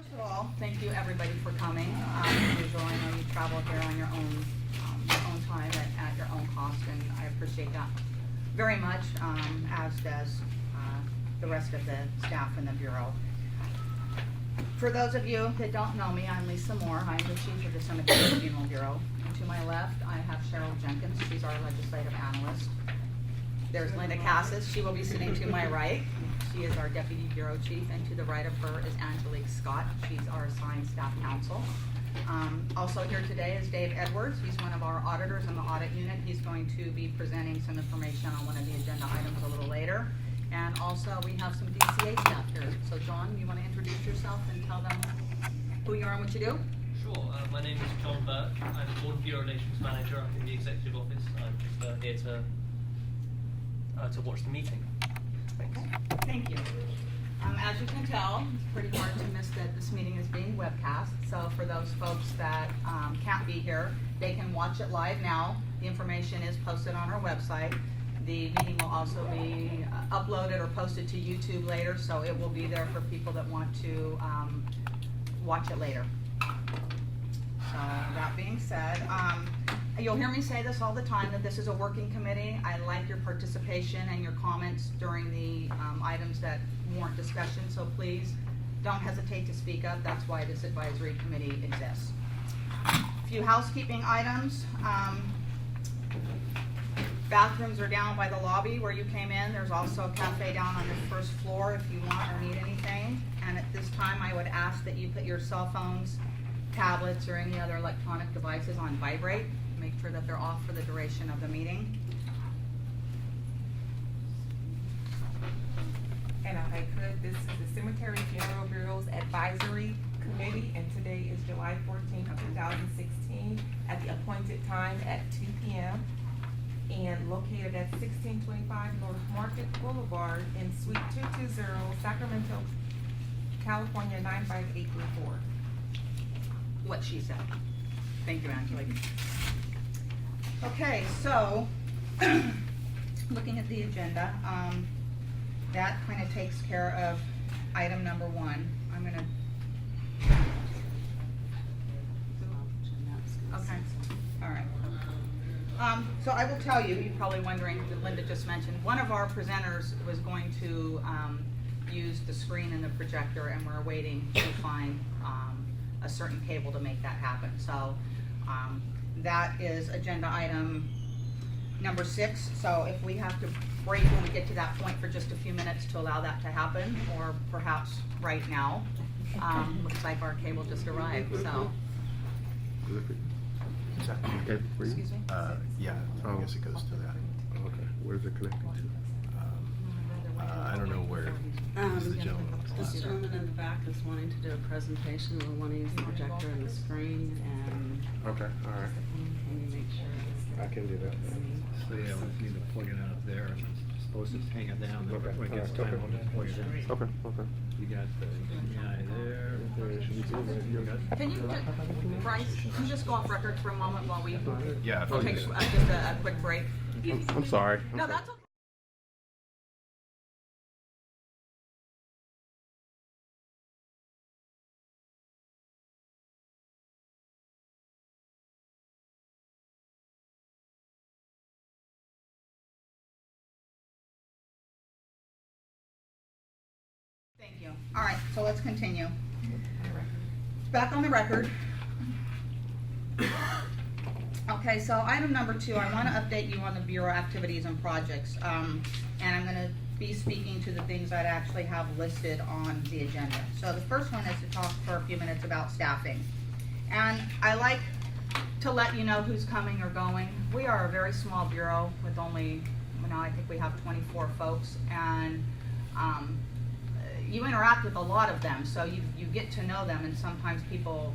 First of all, thank you everybody for coming. Usually I know you travel here on your own time at your own cost, and I appreciate that very much, as does the rest of the staff in the Bureau. For those of you that don't know me, I'm Lisa Moore. I'm the Chief of the Cemeteries Funeral Bureau. And to my left, I have Cheryl Jenkins. She's our legislative analyst. There's Linda Cassis. She will be sitting to my right. She is our Deputy Bureau Chief, and to the right of her is Angelique Scott. She's our assigned staff counsel. Also here today is Dave Edwards. He's one of our auditors in the audit unit. He's going to be presenting some information on one of the agenda items a little later. And also we have some DCA staff here. So John, you want to introduce yourself and tell them who you are and what you do? Sure. My name is John Burke. I'm the Board Bureau Relations Manager up in the Executive Office. I'm just here to watch the meeting. Thanks. Thank you. As you can tell, it's pretty hard to miss that this meeting is being webcast. So for those folks that can't be here, they can watch it live now. The information is posted on our website. The meeting will also be uploaded or posted to YouTube later, so it will be there for people that want to watch it later. So that being said, you'll hear me say this all the time, that this is a working committee. I like your participation and your comments during the items that warrant discussion, so please don't hesitate to speak up. That's why this advisory committee exists. A few housekeeping items. Bathrooms are down by the lobby where you came in. There's also a cafe down on the first floor if you want or need anything. And at this time, I would ask that you put your cell phones, tablets, or any other electronic devices on vibrate. Make sure that they're off for the duration of the meeting. And if I could, this is the Cemetery Funeral Bureau's Advisory Committee, and today is July 14th, 2016, at the appointed time at 2 p.m. and located at 1625 North Market Boulevard in Suite 220, Sacramento, California 95834. What she said. Thank you, Angelique. Okay, so looking at the agenda, that kind of takes care of item number 1. I'm gonna. Okay. All right. So I will tell you, you're probably wondering, Linda just mentioned, one of our presenters was going to use the screen and the projector, and we're waiting to find a certain cable to make that happen. So that is agenda item number 6. So if we have to break when we get to that point for just a few minutes to allow that to happen, or perhaps right now, looks like our cable just arrived, so. Is that okay for you? Excuse me? Yeah, I guess it goes to that. Okay, where's it connecting to? I don't know where is the gentleman. This gentleman in the back is wanting to do a presentation. We want to use the projector and the screen, and Okay, all right. can you make sure? I can do that. So yeah, we need to plug it out there, and it's supposed to hang it down, then Okay, when it gets all right, time, we'll just plug it in. Okay, okay. You got the guy there. There should be two there. You got- Can you, Bryce, can you just go off record for a moment while we Yeah, if we'll you take could. just a quick break? I'm sorry. No, that's okay. Thank you. All right, so let's continue. Back on the record. Okay, so item number 2, I want to update you on the Bureau activities and projects. And I'm going to be speaking to the things I'd actually have listed on the agenda. So the first one is to talk for a few minutes about staffing. And I like to let you know who's coming or going. We are a very small bureau with only, now I think we have 24 folks, and you interact with a lot of them, so you get to know them, and sometimes people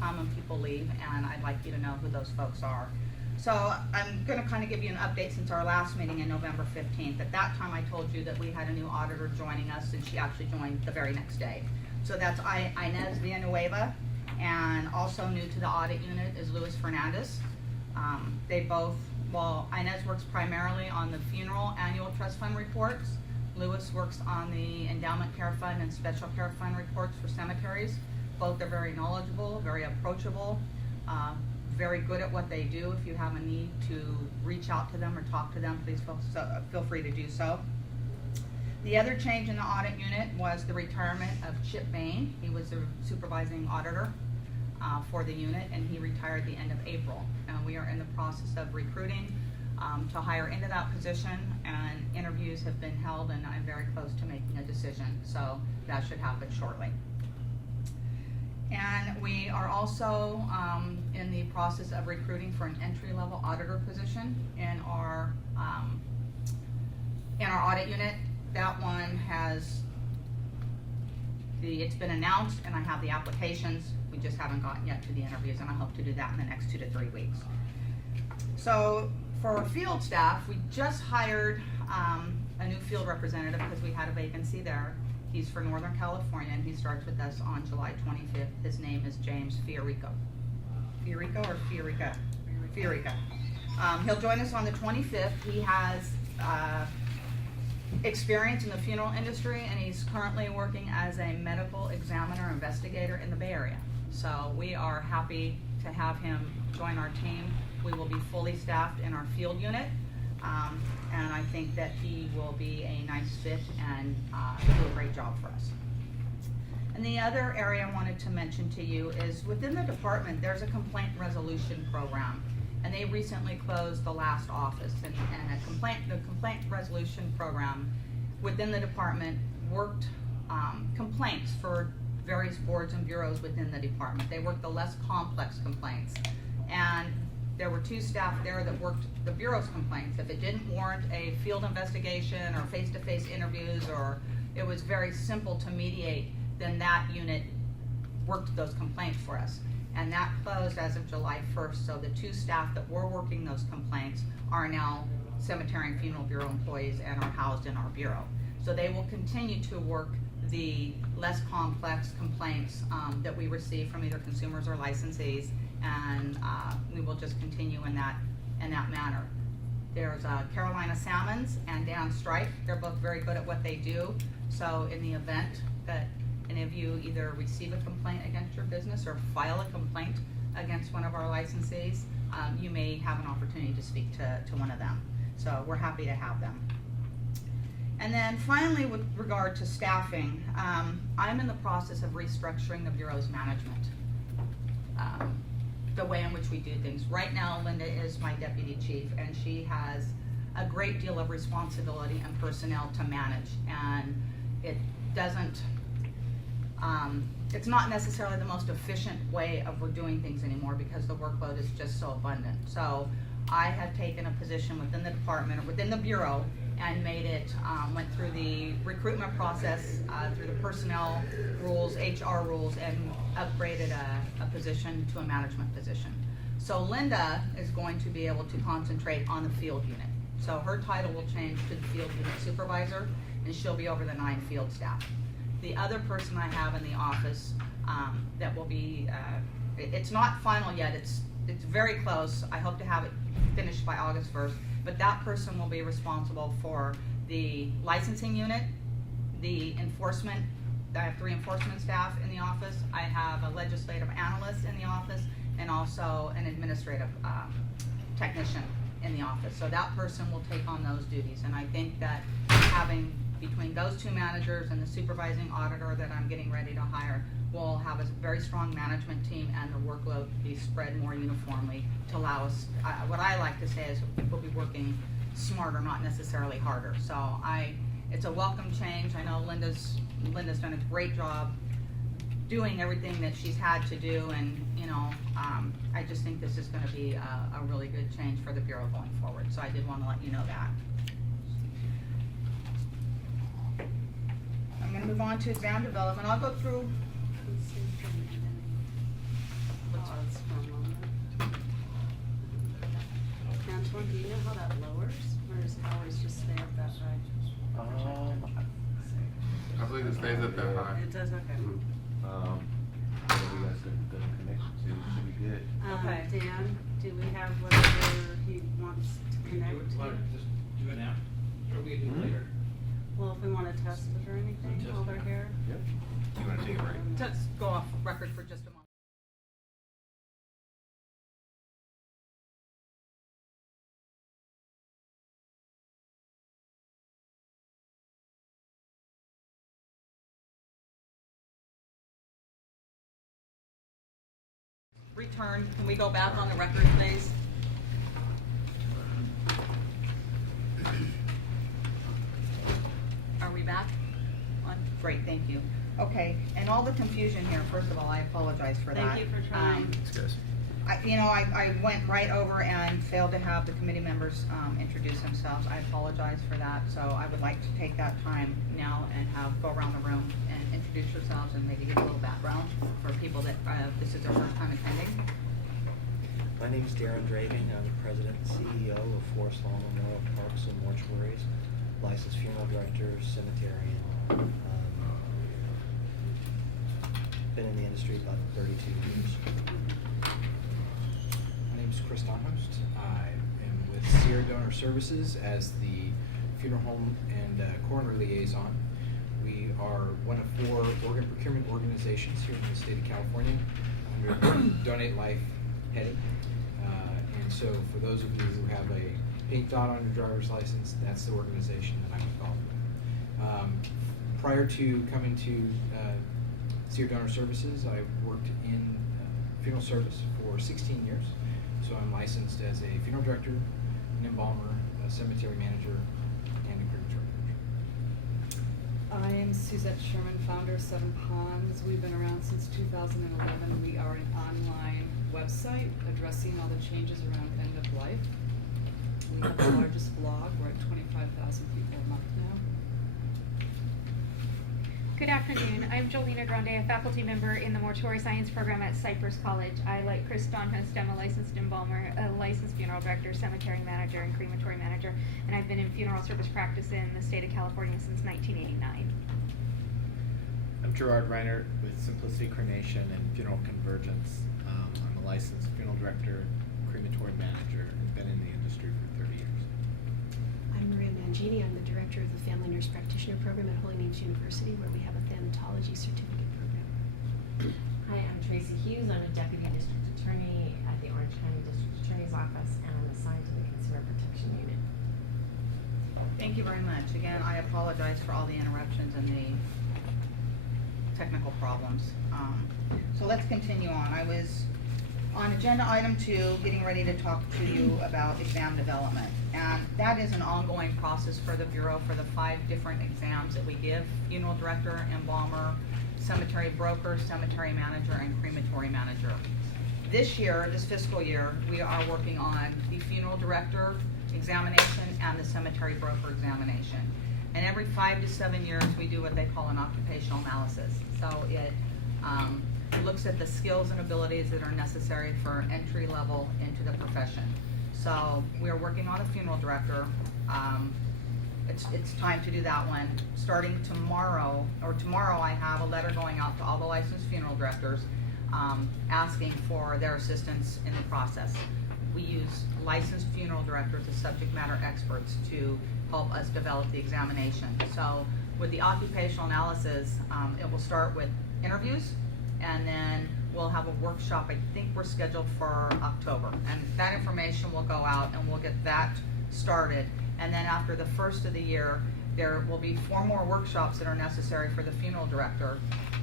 come and people leave, and I'd like you to know who those folks are. So I'm going to kind of give you an update since our last meeting in November 15th. At that time I told you that we had a new auditor joining us, and she actually joined the very next day. So that's Inez Villanueva, and also new to the audit unit is Luis Fernandez. They both, well, Inez works primarily on the funeral annual trust fund reports. Lewis works on the endowment care fund and special care fund reports for cemeteries. Both are very knowledgeable, very approachable, very good at what they do. If you have a need to reach out to them or talk to them, please feel free to do so. The other change in the audit unit was the retirement of Chip Bane. He was the supervising auditor for the unit, and he retired the end of April. And we are in the process of recruiting to hire into that position, and interviews have been held, and I'm very close to making a decision, so that should happen shortly. And we are also in the process of recruiting for an entry-level auditor position in our audit unit. That one it's been announced, and I have the applications. We just haven't gotten yet to the interviews, and I hope to do that in the next 2 to 3 weeks. So for our field staff, we just hired a new field representative because we had a vacancy there. He's for Northern California, and he starts with us on July 25th. His name is James Fiorico. Fiorico or Fiorica? Fiorica. He'll join us on the 25th. He has experience in the funeral industry, and he's currently working as a medical examiner investigator in the Bay Area. So we are happy to have him join our team. We will be fully staffed in our field unit, and I think that he will be a nice fit and do a great job for us. And the other area I wanted to mention to you is within the department, there's a complaint resolution program. And they recently closed the last office, and the complaint resolution program within the department worked complaints for various boards and bureaus within the department. They worked the less complex complaints. And there were 2 staff there that worked the bureau's complaints. If it didn't warrant a field investigation or face-to-face interviews, or it was very simple to mediate, then that unit worked those complaints for us. And that closed as of July 1st, so the 2 staff that were working those complaints are now Cemetery and Funeral Bureau employees and are housed in our bureau. So they will continue to work the less complex complaints that we receive from either consumers or licensees, and we will just continue in that manner. There's Carolina Salmons and Dan Strike. They're both very good at what they do. So in the event that any of you either receive a complaint against your business or file a complaint against one of our licensees, you may have an opportunity to speak to one of them. So we're happy to have them. And then finally, with regard to staffing, I'm in the process of restructuring the Bureau's management, the way in which we do things. Right now, Linda is my deputy chief, and she has a great deal of responsibility and personnel to manage, and it doesn't it's not necessarily the most efficient way of we're doing things anymore because the workload is just so abundant. So I have taken a position within the department, or within the bureau, and made it, went through the recruitment process, through the personnel rules, HR rules, and upgraded a position to a management position. So Linda is going to be able to concentrate on the field unit. So her title will change to the field unit supervisor, and she'll be over the 9 field staff. The other person I have in the office that will be, it's not final yet, it's very close. I hope to have it finished by August 1st, but that person will be responsible for the licensing unit, the enforcement. I have 3 enforcement staff in the office. I have a legislative analyst in the office, and also an administrative technician in the office. So that person will take on those duties, and I think that having between those 2 managers and the supervising auditor that I'm getting ready to hire, we'll have a very strong management team, and the workload be spread more uniformly to allow us, what I like to say is we'll be working smarter, not necessarily harder. So it's a welcome change. I know Linda's done a great job doing everything that she's had to do, and I just think this is going to be a really good change for the Bureau going forward. So I did want to let you know that. I'm going to move on to exam development. I'll go through. Antoine, do you know how that lowers, or does it always just stay at that high? I believe it stays at that high. It does, okay. We got good connection to, should be good. Okay. Dan, do we have whatever he wants to connect to? Just do it now, or we can do it later. Well, if we want to test it or anything while they're here. Yep. You wanna take a break? Let's go off record for just a moment. Return, can we go back on the record, please? Are we back? Great, thank you. Okay, and all the confusion here, first of all, I apologize for that. Thank you for trying. Thanks, guys. I went right over and failed to have the committee members introduce themselves. I apologize for that, so I would like to take that time now and go around the room and introduce yourselves and maybe give a little background for people that this is their first time attending. My name is Darren Draving. I'm the president and CEO of Forest Lawn Memorial Parks and Mortuaries, licensed funeral director, cemetery. Been in the industry about 32 years. My name is Chris Donhost. I am with Sierra Donor Services as the funeral home and coroner liaison. We are one of 4 organ procurement organizations here in the state of California under Donate Life heading. And so for those of you who have a pink dot on your driver's license, that's the organization that I'm involved with. Prior to coming to Sierra Donor Services, I worked in funeral service for 16 years. So I'm licensed as a funeral director, an embalmer, a cemetery manager, and a crematory manager. I am Suzette Sherman, founder of Seven Ponds. We've been around since 2011. We are an online website addressing all the changes around end of life. We have the largest blog. We're at 25,000 people a month now. Good afternoon. I'm Jolena Grande, a faculty member in the Mortuary Science program at Cypress College. I, like Chris Donhost, am a licensed embalmer, a licensed funeral director, cemetery manager, and crematory manager, and I've been in funeral service practice in the state of California since 1989. I'm Gerard Reiner with Simplicity Cremation and Funeral Convergence. I'm a licensed funeral director, crematory manager, and been in the industry for 30 years. I'm Maria Mangini. I'm the director of the Family Nurse Practitioner Program at Holy Names University, where we have a thanatology certificate program. Hi, I'm Tracy Hughes. I'm a deputy district attorney at the Orange County District Attorney's Office, and I'm assigned to the Consumer Protection Unit. Thank you very much. Again, I apologize for all the interruptions and the technical problems. So let's continue on. I was on agenda item 2, getting ready to talk to you about exam development. And that is an ongoing process for the Bureau for the 5 different exams that we give: funeral director, embalmer, cemetery broker, cemetery manager, and crematory manager. This year, this fiscal year, we are working on the funeral director examination and the cemetery broker examination. And every 5 to 7 years, we do what they call an occupational analysis. So it looks at the skills and abilities that are necessary for entry level into the profession. So we're working on a funeral director. It's time to do that one. Starting tomorrow I have a letter going out to all the licensed funeral directors asking for their assistance in the process. We use licensed funeral directors as subject matter experts to help us develop the examination. So with the occupational analysis, it will start with interviews, and then we'll have a workshop. I think we're scheduled for October, and that information will go out and we'll get that started. And then after the first of the year, there will be 4 more workshops that are necessary for the funeral director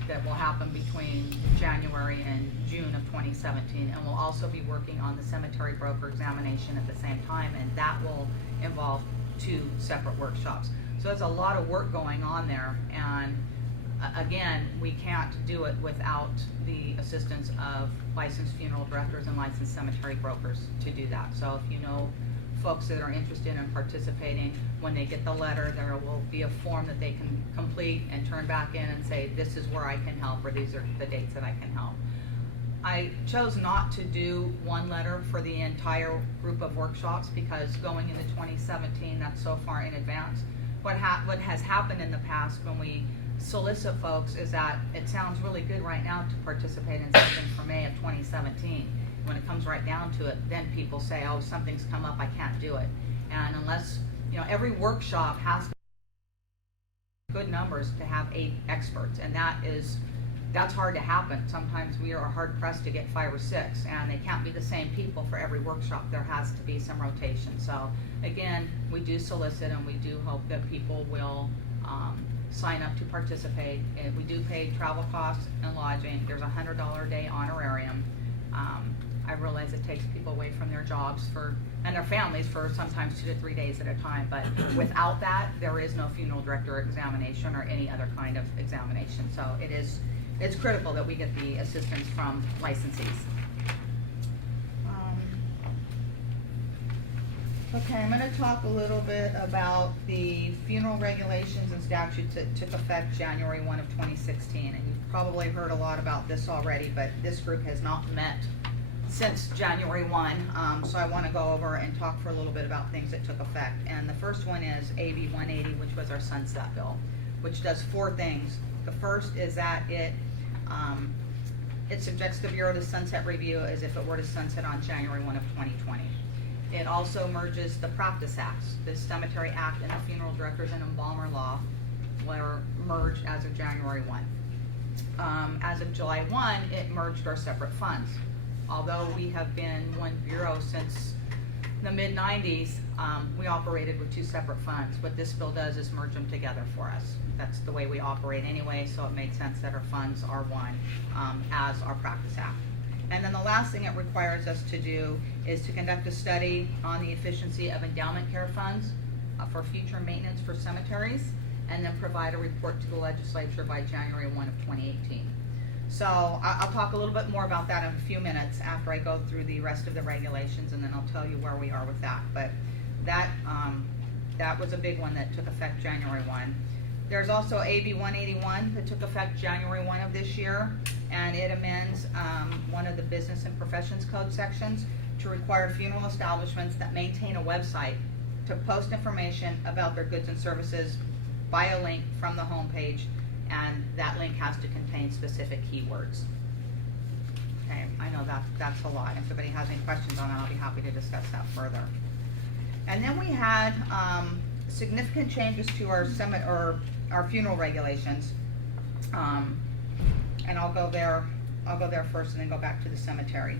that will happen between January and June of 2017. And we'll also be working on the cemetery broker examination at the same time, and that will involve 2 separate workshops. So there's a lot of work going on there, and again, we can't do it without the assistance of licensed funeral directors and licensed cemetery brokers to do that. So if you know folks that are interested in participating, when they get the letter, there will be a form that they can complete and turn back in and say, this is where I can help, or these are the dates that I can help. I chose not to do one letter for the entire group of workshops because going into 2017, that's so far in advance. What has happened in the past when we solicit folks is that it sounds really good right now to participate in something for May of 2017. When it comes right down to it, then people say, oh, something's come up, I can't do it. And unless, every workshop has good numbers to have 8 experts, and that is that's hard to happen. Sometimes we are hard pressed to get 5 or 6, and they can't be the same people for every workshop. There has to be some rotation. So again, we do solicit, and we do hope that people will sign up to participate. And we do pay travel costs and lodging. There's a $100 a day honorarium. I realize it takes people away from their jobs and their families for sometimes 2 to 3 days at a time, but without that, there is no funeral director examination or any other kind of examination. So it's critical that we get the assistance from licensees. Okay, I'm going to talk a little bit about the funeral regulations and statutes that took effect January 1 of 2016. And you've probably heard a lot about this already, but this group has not met since January 1. So I want to go over and talk for a little bit about things that took effect. And the first one is AB 180, which was our sunset bill, which does 4 things. The first is that it subjects the Bureau to sunset review as if it were to sunset on January 1 of 2020. It also merges the practice acts. The Cemetery Act and the Funeral Directors and Embalmer Law were merged as of January 1. As of July 1, it merged our separate funds. Although we have been one bureau since the mid-90s, we operated with 2 separate funds. What this bill does is merge them together for us. That's the way we operate anyway, so it makes sense that our funds are one as our practice act. And then the last thing it requires us to do is to conduct a study on the efficiency of endowment care funds for future maintenance for cemeteries, and then provide a report to the legislature by January 1 of 2018. So I'll talk a little bit more about that in a few minutes after I go through the rest of the regulations, and then I'll tell you where we are with that. But that was a big one that took effect January 1. There's also AB 181 that took effect January 1 of this year, and it amends one of the Business and Professions Code sections to require funeral establishments that maintain a website to post information about their goods and services by a link from the homepage, and that link has to contain specific keywords. Okay, I know that's a lot. If anybody has any questions on it, I'll be happy to discuss that further. And then we had significant changes to our funeral regulations, and I'll go there first and then go back to the cemetery.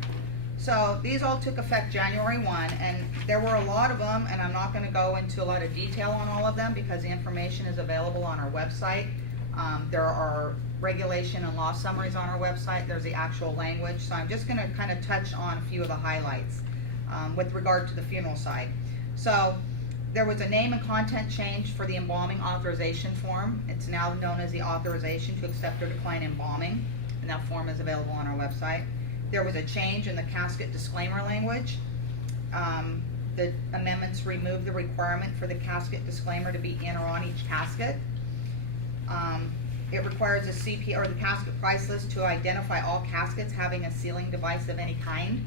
So these all took effect January 1, and there were a lot of them, and I'm not going to go into a lot of detail on all of them because the information is available on our website. There are regulation and law summaries on our website. There's the actual language, so I'm just going to kind of touch on a few of the highlights with regard to the funeral side. So there was a name and content change for the embalming authorization form. It's now known as the authorization to accept or decline embalming, and that form is available on our website. There was a change in the casket disclaimer language. The amendments removed the requirement for the casket disclaimer to be in or on each casket. It requires a CP or the casket price list to identify all caskets having a sealing device of any kind.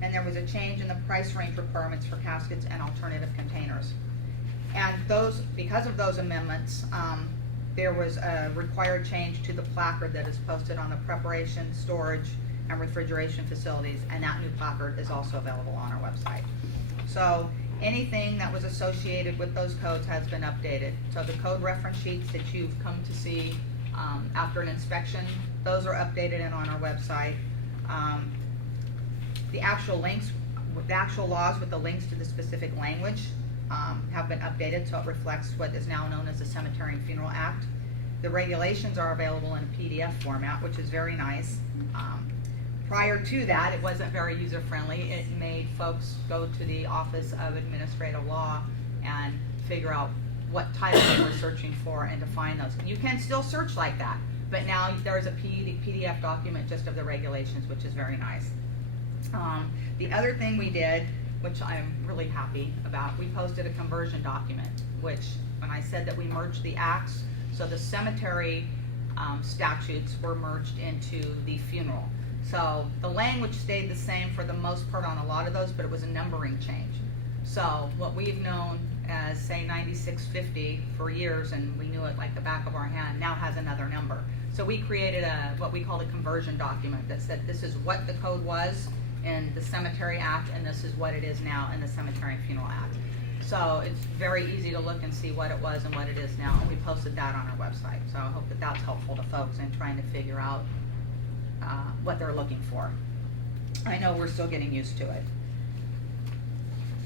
And there was a change in the price range requirements for caskets and alternative containers. And because of those amendments, there was a required change to the placard that is posted on the preparation, storage, and refrigeration facilities, and that new placard is also available on our website. So anything that was associated with those codes has been updated. So the code reference sheets that you've come to see after an inspection, those are updated and on our website. The actual links, the actual laws with the links to the specific language have been updated, so it reflects what is now known as the Cemetery and Funeral Act. The regulations are available in a PDF format, which is very nice. Prior to that, it wasn't very user-friendly. It made folks go to the Office of Administrative Law and figure out what title they were searching for and to find those. You can still search like that, but now there is a PDF document just of the regulations, which is very nice. The other thing we did, which I'm really happy about, we posted a conversion document, which when I said that we merged the acts, so the cemetery statutes were merged into the funeral. So the language stayed the same for the most part on a lot of those, but it was a numbering change. So what we've known as, say, 9650 for years, and we knew it like the back of our hand, now has another number. So we created what we call a conversion document that said this is what the code was in the Cemetery Act, and this is what it is now in the Cemetery and Funeral Act. So it's very easy to look and see what it was and what it is now. We posted that on our website, so I hope that that's helpful to folks in trying to figure out what they're looking for. I know we're still getting used to it.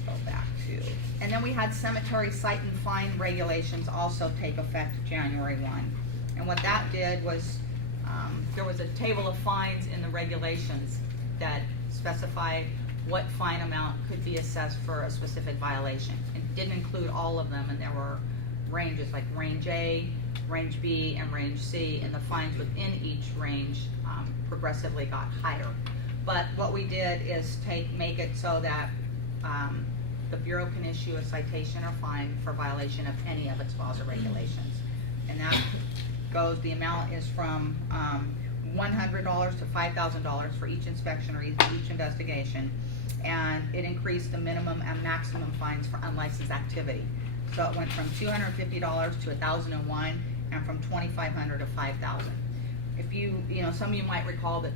Go back to, and then we had cemetery site and fine regulations also take effect January 1. And what that did was, there was a table of fines in the regulations that specified what fine amount could be assessed for a specific violation. It didn't include all of them, and there were ranges like range A, range B, and range C, and the fines within each range progressively got higher. But what we did is make it so that the Bureau can issue a citation or fine for violation of any of its laws or regulations. And that goes, the amount is from $100 to $5,000 for each inspection or each investigation. And it increased the minimum and maximum fines for unlicensed activity. So it went from $250 to $1,001, and from $2,500 to $5,000. If you know, some of you might recall that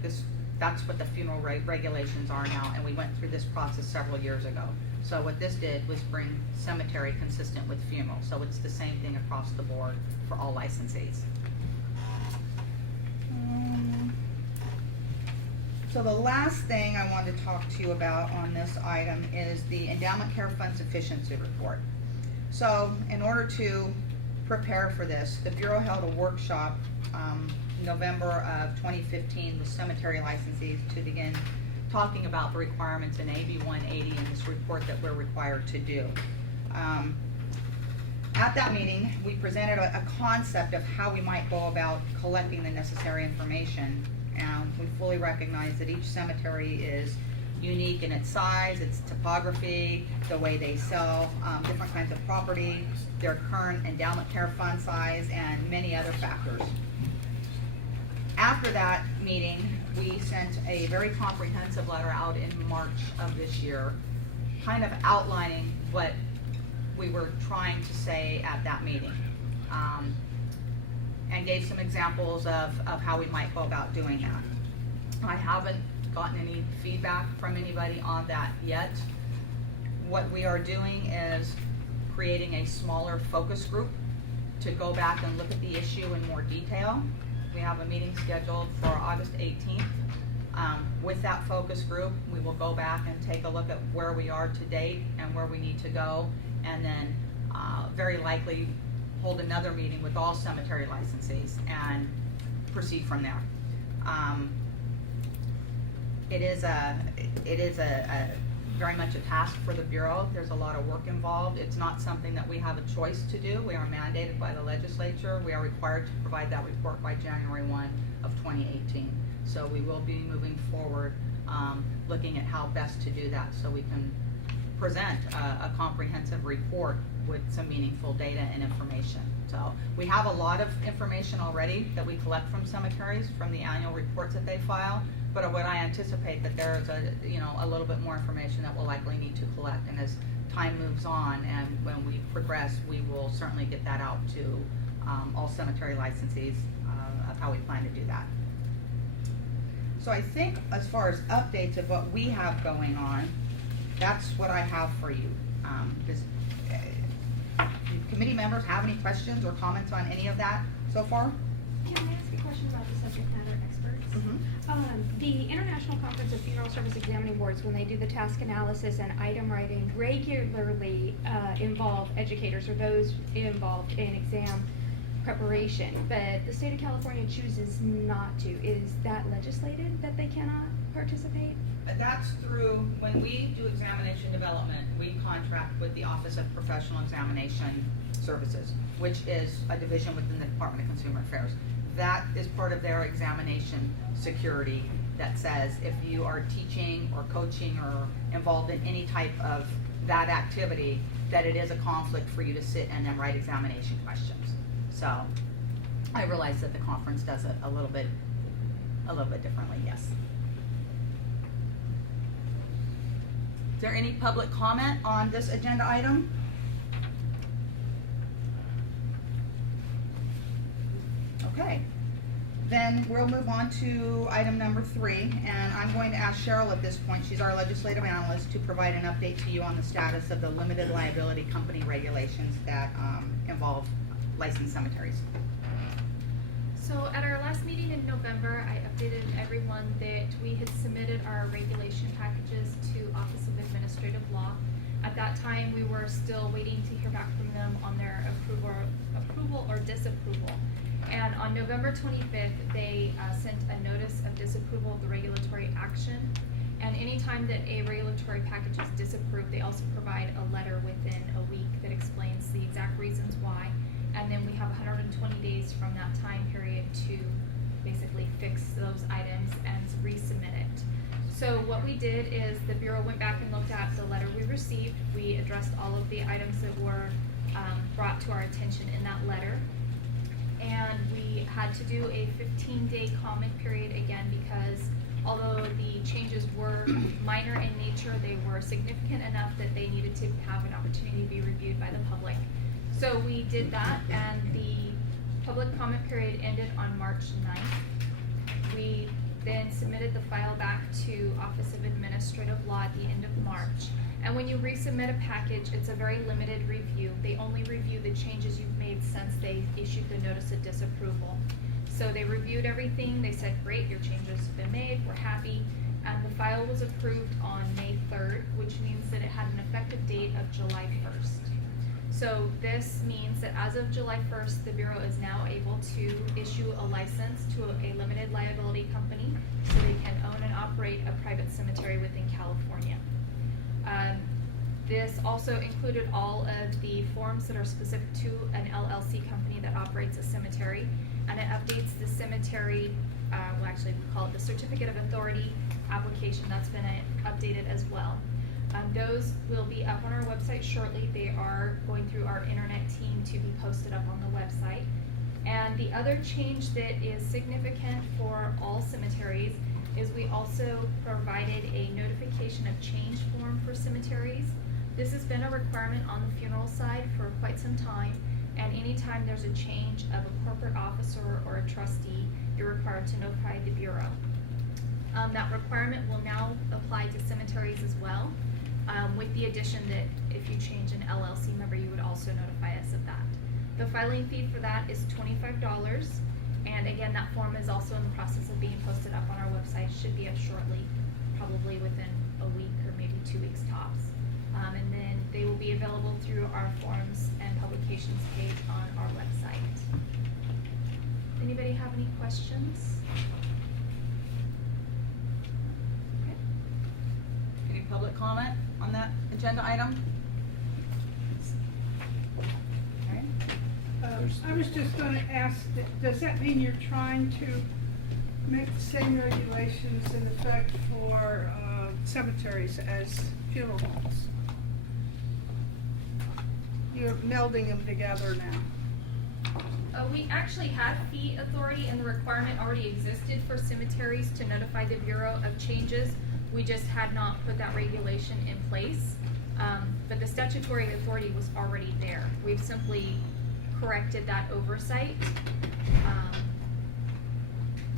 that's what the funeral regulations are now, and we went through this process several years ago. So what this did was bring cemetery consistent with funeral. So it's the same thing across the board for all licensees. So the last thing I wanted to talk to you about on this item is the Endowment Care Fund Sufficiency Report. So in order to prepare for this, the Bureau held a workshop November of 2015 with cemetery licensees to begin talking about the requirements in AB 180 and this report that we're required to do. At that meeting, we presented a concept of how we might go about collecting the necessary information. And we fully recognize that each cemetery is unique in its size, its topography, the way they sell, different kinds of property, their current endowment care fund size, and many other factors. After that meeting, we sent a very comprehensive letter out in March of this year, kind of outlining what we were trying to say at that meeting. And gave some examples of how we might go about doing that. I haven't gotten any feedback from anybody on that yet. What we are doing is creating a smaller focus group to go back and look at the issue in more detail. We have a meeting scheduled for August 18th. With that focus group, we will go back and take a look at where we are to date and where we need to go, and then very likely hold another meeting with all cemetery licensees and proceed from there. It is a very much a task for the Bureau. There's a lot of work involved. It's not something that we have a choice to do. We are mandated by the legislature. We are required to provide that report by January 1 of 2018. So we will be moving forward, looking at how best to do that so we can present a comprehensive report with some meaningful data and information. So we have a lot of information already that we collect from cemeteries from the annual reports that they file, but what I anticipate that there is a little bit more information that we'll likely need to collect, and as time moves on and when we progress, we will certainly get that out to all cemetery licensees of how we plan to do that. So I think as far as updates of what we have going on, that's what I have for you. Do committee members have any questions or comments on any of that so far? Can I ask a question about the subject matter experts? Mm-hmm. The International Conference of Funeral Service Examining Boards, when they do the task analysis and item writing, regularly involve educators or those involved in exam preparation, but the state of California chooses not to. Is that legislated that they cannot participate? That's through, when we do examination development, we contract with the Office of Professional Examination Services, which is a division within the Department of Consumer Affairs. That is part of their examination security that says if you are teaching or coaching or involved in any type of that activity, that it is a conflict for you to sit and then write examination questions. So I realize that the conference does it a little bit differently, yes. Is there any public comment on this agenda item? Okay. Then we'll move on to item number 3, and I'm going to ask Cheryl at this point, she's our legislative analyst, to provide an update to you on the status of the limited liability company regulations that involve licensed cemeteries. So at our last meeting in November, I updated everyone that we had submitted our regulation packages to Office of Administrative Law. At that time, we were still waiting to hear back from them on their approval or disapproval. And on November 25th, they sent a notice of disapproval of the regulatory action. And anytime that a regulatory package is disapproved, they also provide a letter within a week that explains the exact reasons why. And then we have 120 days from that time period to basically fix those items and resubmit it. So what we did is the Bureau went back and looked at the letter we received. We addressed all of the items that were brought to our attention in that letter. And we had to do a 15-day comment period again because although the changes were minor in nature, they were significant enough that they needed to have an opportunity to be reviewed by the public. So we did that, and the public comment period ended on March 9th. We then submitted the file back to Office of Administrative Law at the end of March. And when you resubmit a package, it's a very limited review. They only review the changes you've made since they issued the notice of disapproval. So they reviewed everything. They said, great, your changes have been made. We're happy. And the file was approved on May 3rd, which means that it had an effective date of July 1st. So this means that as of July 1st, the Bureau is now able to issue a license to a limited liability company so they can own and operate a private cemetery within California. This also included all of the forms that are specific to an LLC company that operates a cemetery, and it updates the cemetery, well actually we call it the Certificate of Authority application. That's been updated as well. Those will be up on our website shortly. They are going through our internet team to be posted up on the website. And the other change that is significant for all cemeteries is we also provided a notification of change form for cemeteries. This has been a requirement on the funeral side for quite some time, and anytime there's a change of a corporate officer or a trustee, you're required to notify the Bureau. That requirement will now apply to cemeteries as well, with the addition that if you change an LLC member, you would also notify us of that. The filing fee for that is $25, and again, that form is also in the process of being posted up on our website. Should be up shortly, probably within a week or maybe 2 weeks tops. And then they will be available through our forms and publications page on our website. Anybody have any questions? Okay. Any public comment on that agenda item? Okay. I was just gonna ask, does that mean you're trying to make the same regulations in effect for cemeteries as funeral homes? You're melding them together now. We actually had fee authority, and the requirement already existed for cemeteries to notify the Bureau of changes. We just had not put that regulation in place, but the statutory authority was already there. We've simply corrected that oversight.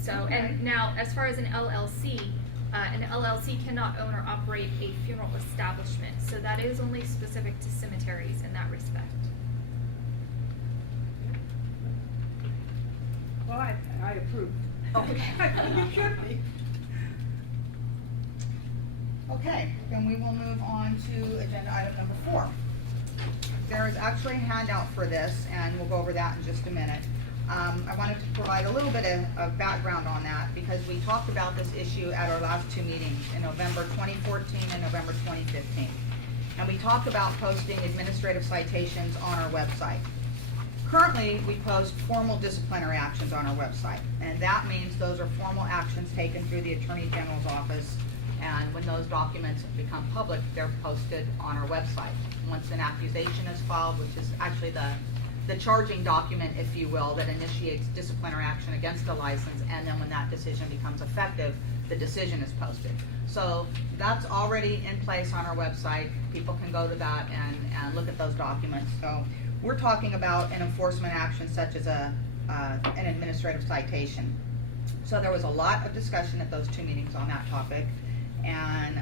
And now, as far as an LLC cannot own or operate a funeral establishment, so that is only specific to cemeteries in that respect. Well, I approve. Okay. You should be. Okay, then we will move on to agenda item number 4. There is actually a handout for this, and we'll go over that in just a minute. I wanted to provide a little bit of background on that because we talked about this issue at our last 2 meetings in November 2014 and November 2015. And we talked about posting administrative citations on our website. Currently, we post formal disciplinary actions on our website, and that means those are formal actions taken through the Attorney General's office, and when those documents become public, they're posted on our website. Once an accusation is filed, which is actually the charging document, if you will, that initiates disciplinary action against the license, and then when that decision becomes effective, the decision is posted. So that's already in place on our website. People can go to that and look at those documents. So we're talking about an enforcement action such as an administrative citation. So there was a lot of discussion at those 2 meetings on that topic, and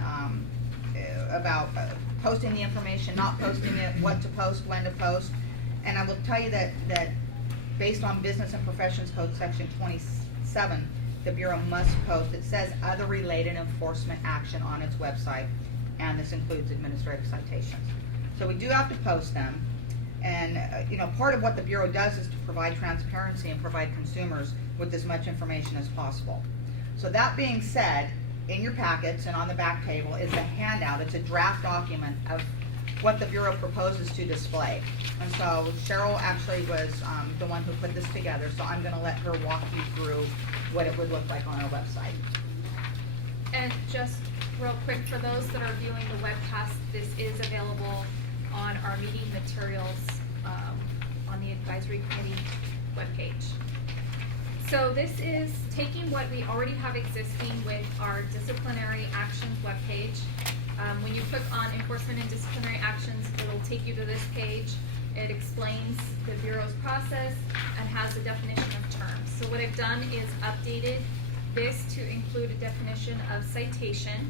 about posting the information, not posting it, what to post, when to post. And I will tell you that based on Business and Professions Code Section 27, the Bureau must post, it says other related enforcement action on its website, and this includes administrative citations. So we do have to post them, and part of what the Bureau does is to provide transparency and provide consumers with as much information as possible. So that being said, in your packets and on the back table is a handout. It's a draft document of what the Bureau proposes to display. And so Cheryl actually was the one who put this together, so I'm gonna let her walk you through what it would look like on our website. And just real quick, for those that are viewing the webcast, this is available on our meeting materials on the advisory committee webpage. So this is taking what we already have existing with our disciplinary actions webpage. When you click on enforcement and disciplinary actions, it'll take you to this page. It explains the Bureau's process and has a definition of terms. So what I've done is updated this to include a definition of citation,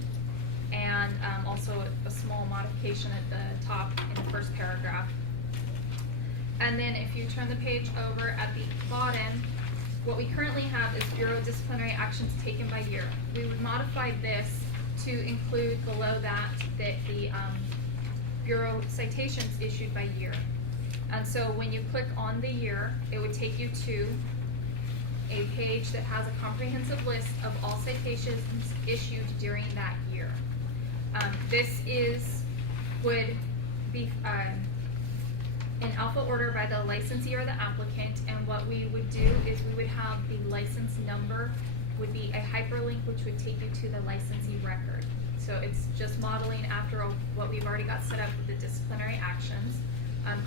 and also a small modification at the top in the first paragraph. And then if you turn the page over at the bottom, what we currently have is Bureau disciplinary actions taken by year. We would modify this to include below that the Bureau citations issued by year. And so when you click on the year, it would take you to a page that has a comprehensive list of all citations issued during that year. This would be in alpha order by the licensee or the applicant, and what we would do is we would have the license number would be a hyperlink which would take you to the licensee record. So it's just modeling after what we've already got set up with the disciplinary actions.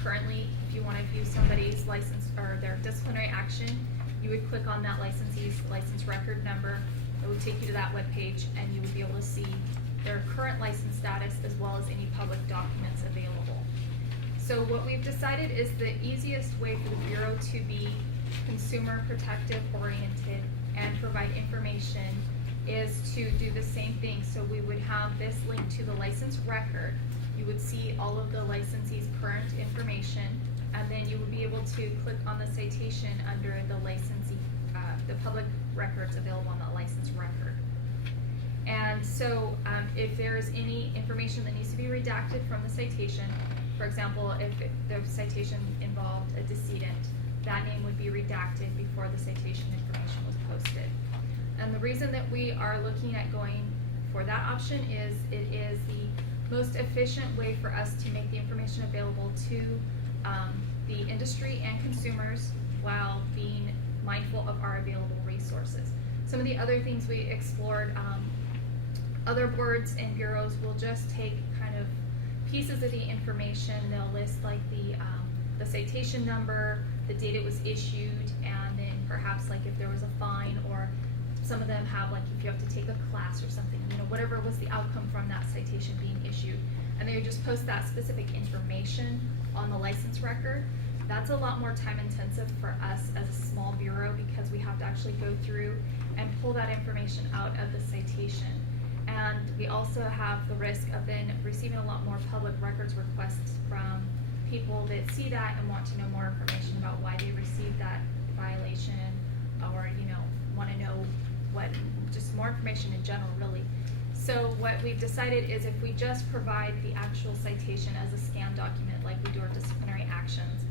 Currently, if you want to view somebody's license or their disciplinary action, you would click on that licensee's license record number. It would take you to that webpage, and you would be able to see their current license status as well as any public documents available. So what we've decided is the easiest way for the Bureau to be consumer protective oriented and provide information is to do the same thing. So we would have this link to the license record. You would see all of the licensee's current information, and then you would be able to click on the citation under the licensee, the public records available on the license record. And so if there is any information that needs to be redacted from the citation, for example, if the citation involved a decedent, that name would be redacted before the citation information was posted. And the reason that we are looking at going for that option is it is the most efficient way for us to make the information available to the industry and consumers while being mindful of our available resources. Some of the other things we explored, other boards and bureaus will just take kind of pieces of the information. They'll list like the citation number, the date it was issued, and then perhaps like if there was a fine, or some of them have like if you have to take a class or something, whatever was the outcome from that citation being issued. And they would just post that specific information on the license record. That's a lot more time intensive for us as a small bureau because we have to actually go through and pull that information out of the citation. And we also have the risk of then receiving a lot more public records requests from people that see that and want to know more information about why they received that violation, or want to know just more information in general, really. So what we've decided is if we just provide the actual citation as a scanned document like we do our disciplinary actions,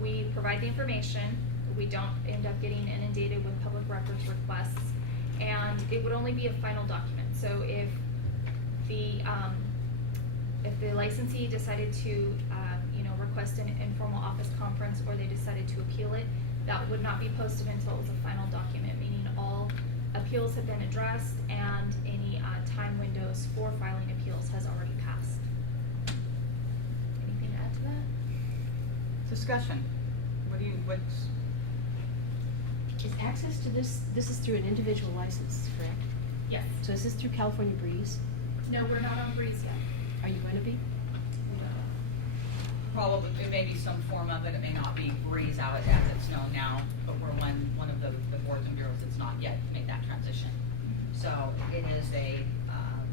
we provide the information, we don't end up getting inundated with public records requests, and it would only be a final document. So if the licensee decided to request an informal office conference, or they decided to appeal it, that would not be posted until it was a final document, meaning all appeals have been addressed and any time windows for filing appeals has already passed. Anything to add to that? Discussion. Is access to this is through an individual license, correct? Yes. So is this through California Breeze? No, we're not on Breeze yet. Are you going to be? probably, it may be some form of it, it may not be Breeze out as it's known now, but we're one of the boards and bureaus that's not yet made that transition. So it is a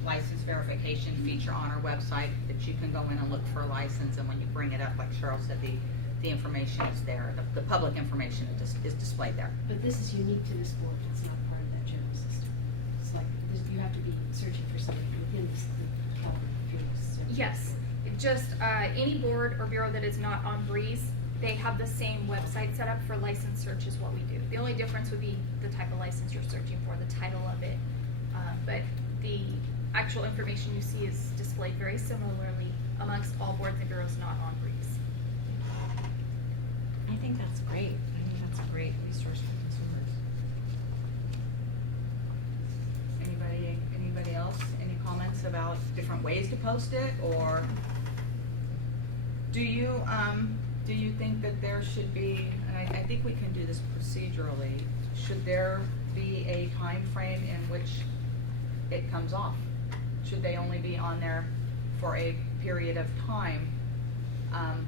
license verification feature on our website that you can go in and look for a license, and when you bring it up, like Cheryl said, the information is there, the public information is displayed there. But this is unique to this board, it's not part of that general system. It's like, you have to be searching for something within the California Funeral System. Yes, just any board or bureau that is not on Breeze, they have the same website set up for license search as what we do. The only difference would be the type of license you're searching for, the title of it. But the actual information you see is displayed very similarly amongst all boards and bureaus not on Breeze. I think that's great. I think that's a great resource for consumers. Anybody else? Any comments about different ways to post it, or do you think that there should be, and I think we can do this procedurally, should there be a time frame in which it comes off? Should they only be on there for a period of time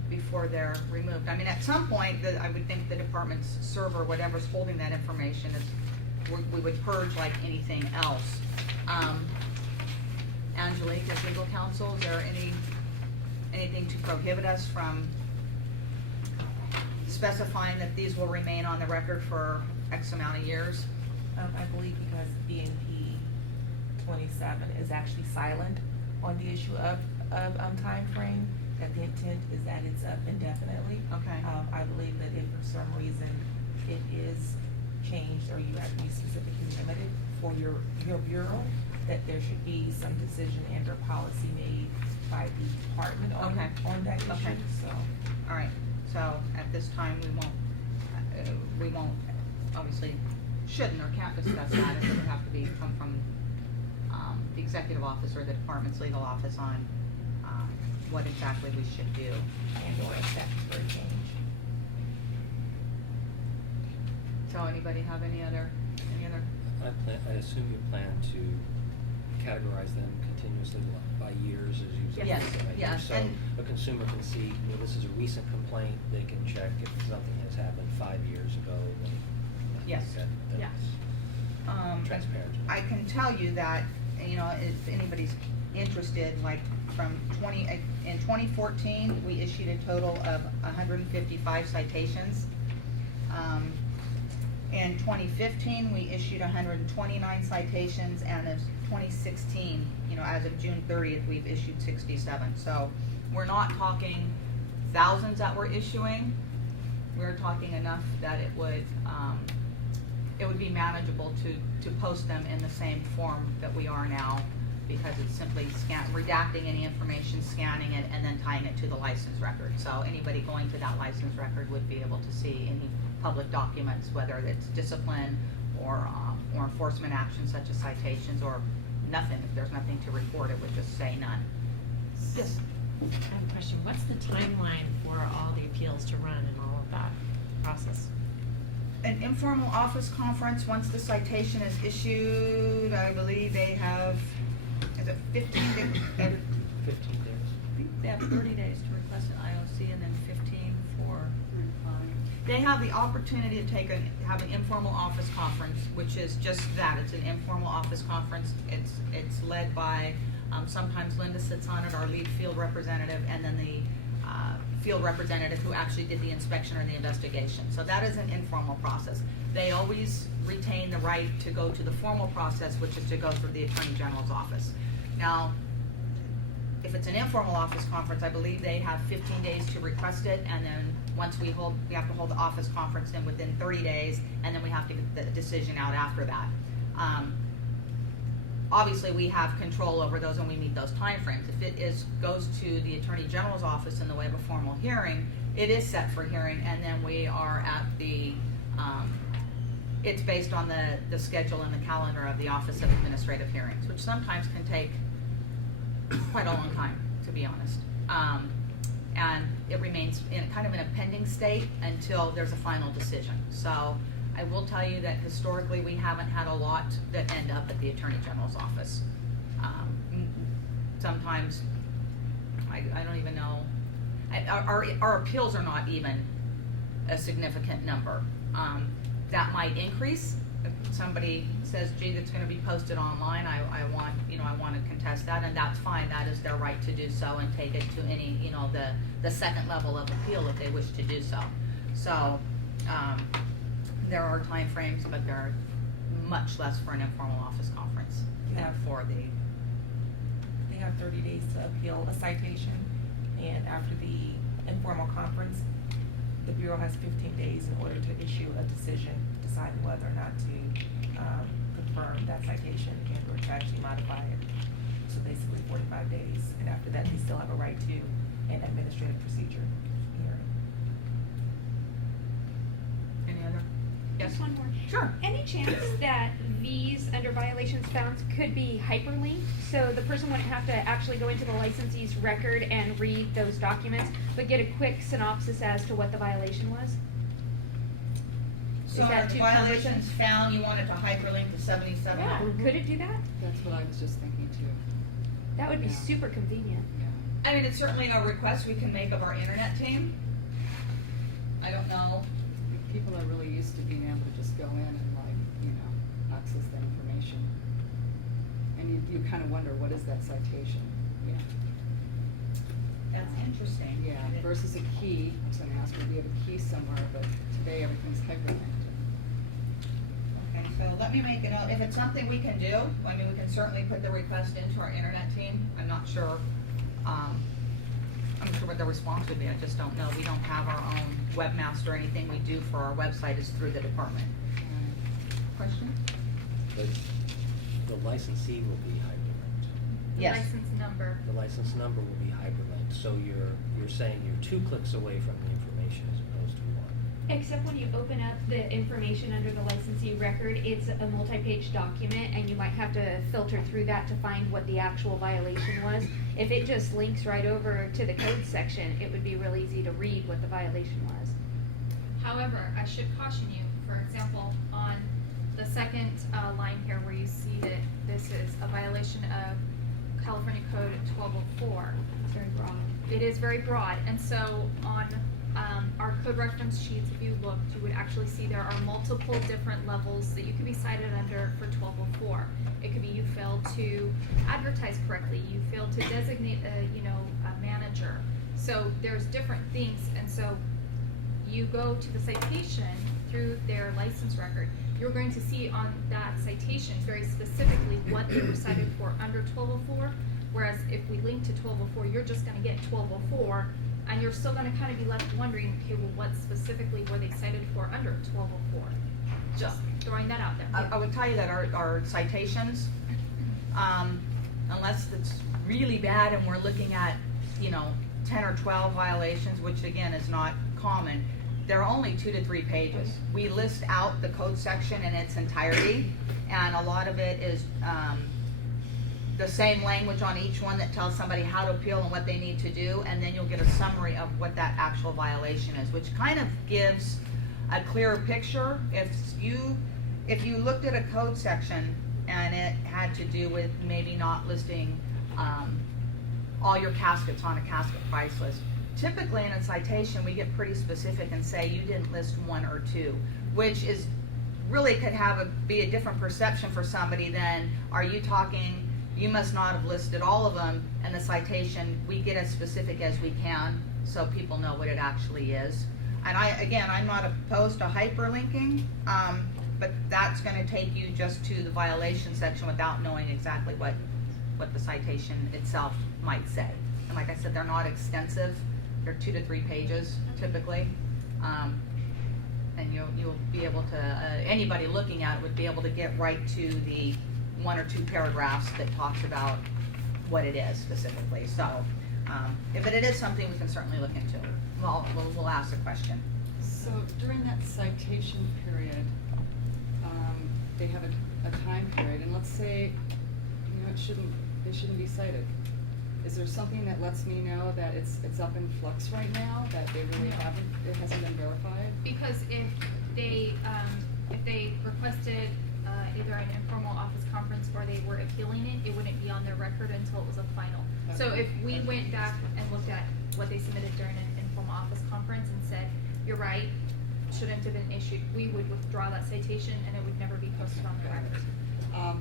before they're removed? I mean, at some point, I would think the department's server, whatever's holding that information, we would purge like anything else. Angelique, as legal counsel, is there anything to prohibit us from specifying that these will remain on the record for X amount of years? I believe because BNP 27 is actually silent on the issue of time frame, that the intent is that it's up indefinitely. Okay. I believe that if for some reason it is changed or you have to be specifically limited for your bureau, that there should be some decision and or policy made by the department on that issue. Okay. So. All right, so at this time, we won't, obviously, shouldn't or can't discuss that, it would have to come from the executive office or the department's legal office on what exactly we should do. And or a statutory change. So anybody have any other? I assume you plan to categorize them continuously by years as you said. Yes, right? yes, So and- a consumer can see, well, this is a recent complaint, they can check if something has happened 5 years ago. Yes. That's Yeah. transparent. I can tell you that, you know, if anybody's interested, like from in 2014, we issued a total of 155 citations. In 2015, we issued 129 citations, and in 2016, you know, as of June 30th, we've issued 67. So we're not talking thousands that we're issuing. We're talking enough that it would be manageable to post them in the same form that we are now, because it's simply redacting any information, scanning it, and then tying it to the license record. So anybody going to that license record would be able to see any public documents, whether it's discipline or enforcement actions such as citations, or nothing. If there's nothing to report, it would just say none. Yes? I have a question. What's the timeline for all the appeals to run and all of that process? An informal office conference, once the citation is issued, I believe they have, is it 15 days? 15 days. They have 30 days to request an IOC, and then 15 for, they have the opportunity to have an informal office conference, which is just that, it's an informal office conference. It's led by, sometimes Linda sits on it, our lead field representative, and then the field representative who actually did the inspection or the investigation. So that is an informal process. They always retain the right to go to the formal process, which is to go through the Attorney General's office. Now, if it's an informal office conference, I believe they have 15 days to request it, and then once we have to hold the office conference then within 30 days, and then we have to get the decision out after that. Obviously, we have control over those and we meet those timeframes. If it goes to the Attorney General's office in the way of a formal hearing, it is set for hearing, and then we are at it's based on the schedule and the calendar of the Office of Administrative Hearings, which sometimes can take quite a long time, to be honest. And it remains in kind of in a pending state until there's a final decision. So I will tell you that historically we haven't had a lot that end up at the Attorney General's office. Sometimes, I don't even know, our appeals are not even a significant number. That might increase. If somebody says, gee, that's gonna be posted online, I want to contest that, and that's fine, that is their right to do so, and take it to any, the second level of appeal if they wish to do so. So, there are timeframes, but there are much less for an informal office conference than for the. They have 30 days to appeal a citation, and after the informal conference, the Bureau has 15 days in order to issue a decision deciding whether or not to confirm that citation and or to actually modify it. So basically 45 days, and after that, they still have a right to an administrative procedure hearing. Any other? Yes? Just one more. Sure. Any chance that these under violations found could be hyperlinked, so the person wouldn't have to actually go into the licensee's record and read those documents, but get a quick synopsis as to what the violation was? So Is that the too violations cumbersome? found, you want it to hyperlink to 77? Yeah, could it do that? That's what I was just thinking too. That would be Yeah. super convenient. Yeah. I mean, it's certainly a request we can make of our internet team. I don't know. People are really used to being able to just go in and access that information. And you kind of wonder, what is that citation? Yeah. That's interesting. Yeah, versus a key. I was gonna ask, maybe you have a key somewhere, but today everything's hyperlinked. Okay, so let me make a note. If it's something we can do, I mean, we can certainly put the request into our internet team. I'm not sure, I'm not sure what the response would be. I just don't know. We don't have our own webmaster. Anything we do for our website is through the department. Question? The licensee will be hyperlinked. Yes. License number. The license number will be hyperlinked, so you're saying you're 2 clicks away from the information as opposed to 1. Except when you open up the information under the licensee record, it's a multi-page document, and you might have to filter through that to find what the actual violation was. If it just links right over to the code section, it would be real easy to read what the violation was. However, I should caution you, for example, on the second line here where you see that this is a violation of California Code 1204. It's very broad. It is very broad, and so on our code reference sheets, if you looked, you would actually see there are multiple different levels that you could be cited under for 1204. It could be you failed to advertise correctly, you failed to designate a manager. So there's different things, and so you go to the citation through their license record, you're going to see on that citation very specifically what they were cited for under 1204, whereas if we link to 1204, you're just going to get 1204, and you're still going to kind of be left wondering, okay, well, what specifically were they cited for under 1204? Just throwing that out there. I would tell you that our citations, unless it's really bad and we're looking at, 10 or 12 violations, which again is not common, they're only 2 to 3 pages. We list out the code section in its entirety, and a lot of it is the same language on each one that tells somebody how to appeal and what they need to do, and then you'll get a summary of what that actual violation is, which kind of gives a clearer picture. If you looked at a code section and it had to do with maybe not listing all your caskets on a casket price list, typically in a citation we get pretty specific and say you didn't list 1 or 2, which is really could be a different perception for somebody than, are you talking, you must not have listed all of them, and the citation, we get as specific as we can so people know what it actually is. And I'm not opposed to hyperlinking, but that's going to take you just to the violation section without knowing exactly what the citation itself might say. And like I said, they're not extensive. They're 2 to 3 pages typically. And you'll be able to, anybody looking at it would be able to get right to the 1 or 2 paragraphs that talks about what it is specifically. So, if it is something we can certainly look into, we'll ask the question. So during that citation period, they have a time period, and let's say, they shouldn't be cited. Is there something that lets me know that it's up in flux right now, that they really haven't, it hasn't been verified? Because if they requested either an informal office conference or they were appealing it, it wouldn't be on their record until it was a final. So if we went back and looked at what they submitted during an informal office conference and said, you're right, shouldn't have been issued, we would withdraw that citation and it would never be posted on the record.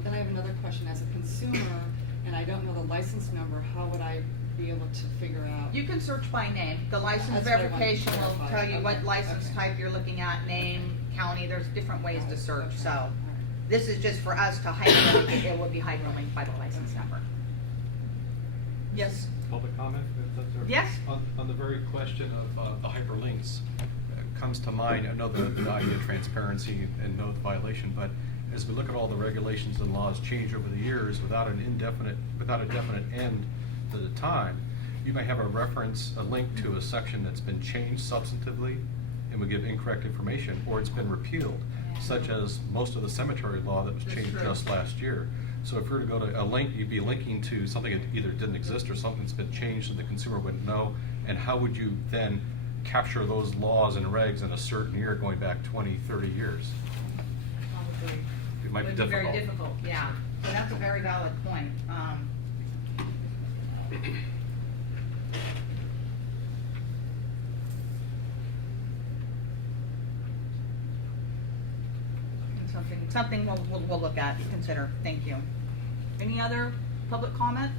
Then I have another question. As a consumer, and I don't know the license number, how would I be able to figure out? You can search by name. The license That's what I wanted to verification will clarify. tell you what Okay, license okay. type you're looking at, name, county, there's different ways to search, so. This is just for us to hyperlink it, it would be hyperlinked by the license number. Yes? Public comment? if that's all right. Yes? On the very question of the hyperlinks, it comes to mind, I know the idea of transparency and know the violation, but as we look at all the regulations and laws change over the years without a definite end to the time, you may have a reference, a link to a section that's been changed substantively and would give incorrect information, or it's been repealed, such as most of the cemetery law that was That's changed true. just last year. So if you were to go to a link, you'd be linking to something that either didn't exist or something that's been changed and the consumer wouldn't know. And how would you then capture those laws and regs in a certain year going back 20, 30 years? Probably. It might be Would difficult. very difficult, yeah. So that's a very valid point. Something we'll look at, consider. Thank you. Any other public comment?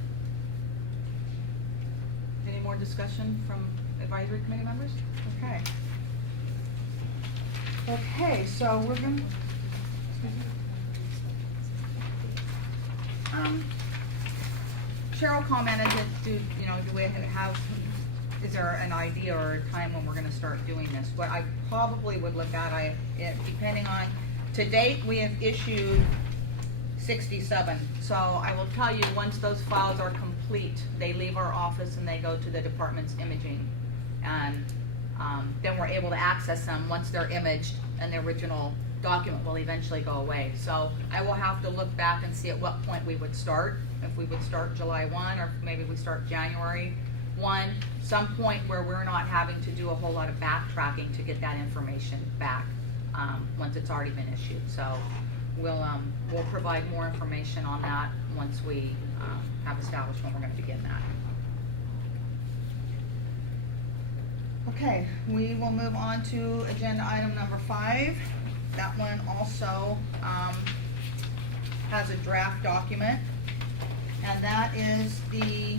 Any more discussion from advisory committee members? Okay. Okay, so we're gonna. Cheryl commented that do we have, is there an idea or a time when we're gonna start doing this? What I probably would look at, depending on, to date, we have issued 67. So I will tell you, once those files are complete, they leave our office and they go to the department's imaging. And then we're able to access them once they're imaged and the original document will eventually go away. So I will have to look back and see at what point we would start. If we would start July 1 or maybe we start January 1, some point where we're not having to do a whole lot of backtracking to get that information back once it's already been issued. So we'll provide more information on that once we have established when we're going to begin that. Okay, we will move on to agenda item number 5. That one also has a draft document, and that is the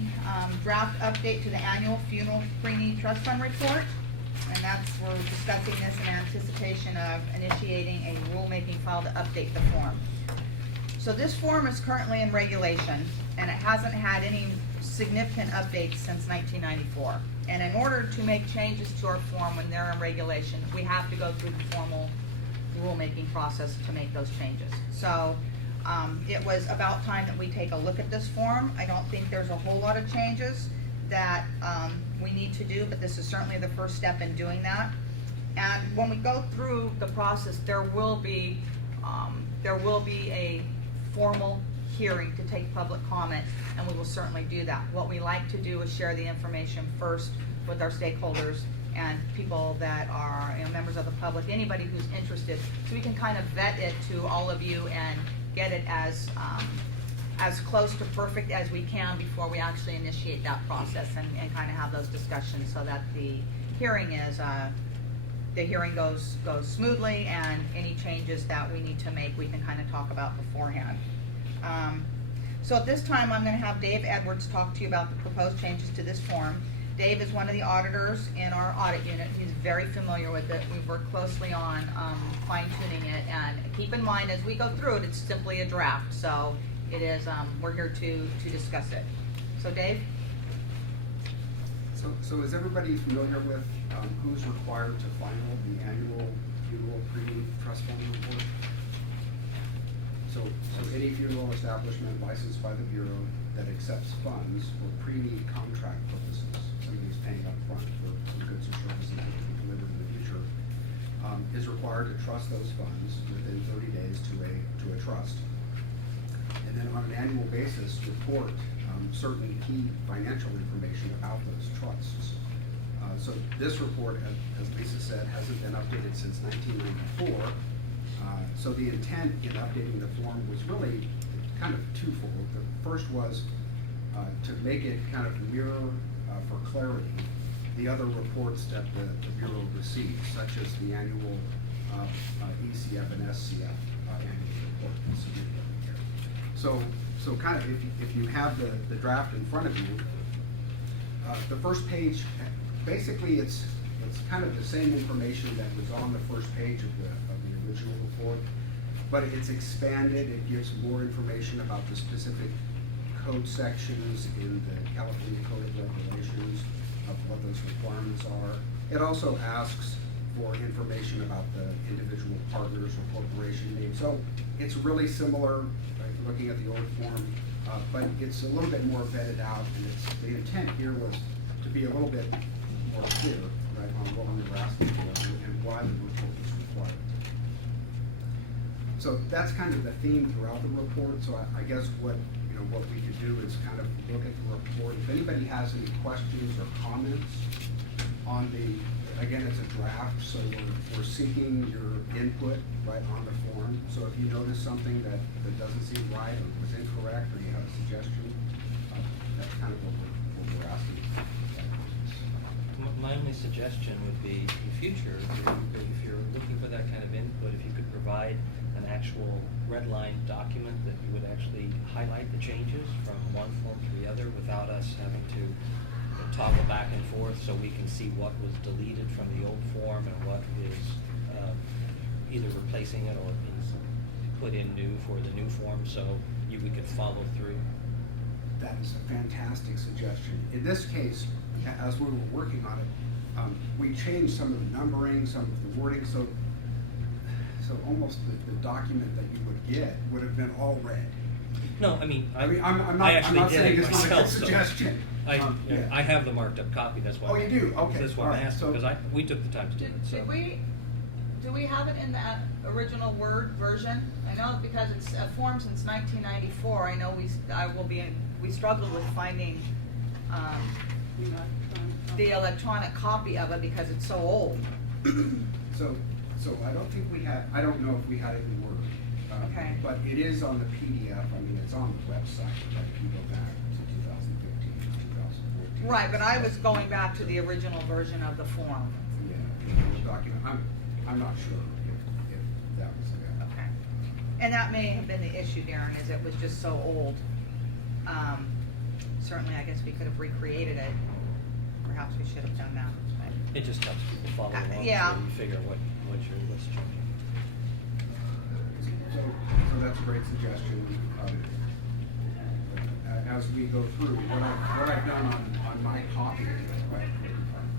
draft update to the annual funeral pre-need trust fund report. And we're discussing this in anticipation of initiating a rulemaking file to update the form. So this form is currently in regulation, and it hasn't had any significant updates since 1994. And in order to make changes to our form when they're in regulation, we have to go through the formal rulemaking process to make those changes. So it was about time that we take a look at this form. I don't think there's a whole lot of changes that we need to do, but this is certainly the first step in doing that. And when we go through the process, there will be a formal hearing to take public comment, and we will certainly do that. What we like to do is share the information first with our stakeholders and people that are members of the public, anybody who's interested, so we can kind of vet it to all of you and get it as close to perfect as we can before we actually initiate that process and kind of have those discussions so that the hearing goes smoothly, and any changes that we need to make we can kind of talk about beforehand. So at this time I'm going to have Dave Edwards talk to you about the proposed changes to this form. Dave is one of the auditors in our audit unit. He's very familiar with it. We've worked closely on fine-tuning it, and keep in mind as we go through it, it's simply a draft, so it is, we're here to discuss it. So Dave? So is everybody familiar with who's required to file the annual funeral pre-need trust fund report? So any funeral establishment licensed by the Bureau that accepts funds for pre-need contract purposes, somebody's paying up front for goods or services that will be delivered in the future, is required to trust those funds within 30 days to a trust. And then on an annual basis, report certain key financial information about those trusts. So this report, as Lisa said, hasn't been updated since 1994. So the intent in updating the form was really kind of twofold. The first was to make it kind of mirror for clarity the other reports that the Bureau receives, such as the annual ECF and SCF annual report that's submitted every year. So kind of if you have the draft in front of you, the first page, basically it's kind of the same information that was on the first page of the original report, but it's expanded. It gives more information about the specific code sections in the California Code of Regulations of what those requirements are. It also asks for information about the individual partners or corporation names. So it's really similar, right, looking at the old form, but it's a little bit more vetted out, and the intent here was to be a little bit more clear, right, on what we were asking for and why the report was required. So that's kind of the theme throughout the report. So I guess what we could do is kind of look at the report. If anybody has any questions or comments on again, it's a draft, so we're seeking your input right on the form. So if you notice something that doesn't seem right or was incorrect, or you have a suggestion, that's kind of what we're asking. My only suggestion would be in the future, if you're looking for that kind of input, if you could provide an actual red line document that you would actually highlight the changes from one form to the other without us having to toggle back and forth, so we can see what was deleted from the old form and what is either replacing it or is put in new for the new form, so we could follow through. That is a fantastic suggestion. In this case, as we were working on it, we changed some of the numbering, some of the wording, so almost the document that you would get would have been all red. No, I mean, I'm I actually not did saying it it's myself, not a good so suggestion. Yeah. I have the marked up copy, that's why. Oh, you do? Okay. That's why All I right. asked, So- because we took the time to do it, so. Do we have it in that original Word version? I know because it's a form since 1994. I know we struggled with finding the electronic copy of it because it's so old. So I don't think we had, I don't know if we had it in Word. Okay. But it is on the PDF, I mean, it's on the website, right, if you go back to 2015, 2014. Right, but I was going back to the original version of the form. Yeah, the document, I'm not sure if that was it. Okay. And that may have been the issue, Darren, is it was just so old. Certainly, I guess we could have recreated it. Perhaps we should have done that. but- It just helps people follow along, yeah. so you figure what your list changing. So that's a great suggestion. As we go through, what I've done on my copy, right, in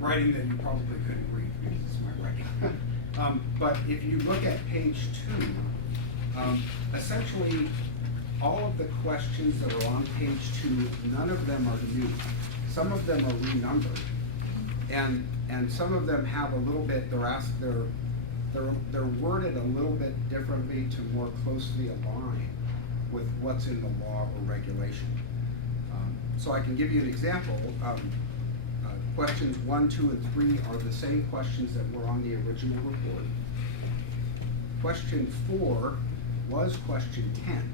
writing that you probably couldn't read because it's my writing. But if you look at page 2, essentially all of the questions that are on page 2, none of them are new. Some of them are renumbered, and some of them have a little bit. They're worded a little bit differently to more closely align with what's in the law or regulation. So I can give you an example. Questions 1, 2, and 3 are the same questions that were on the original report. Question 4 was question 10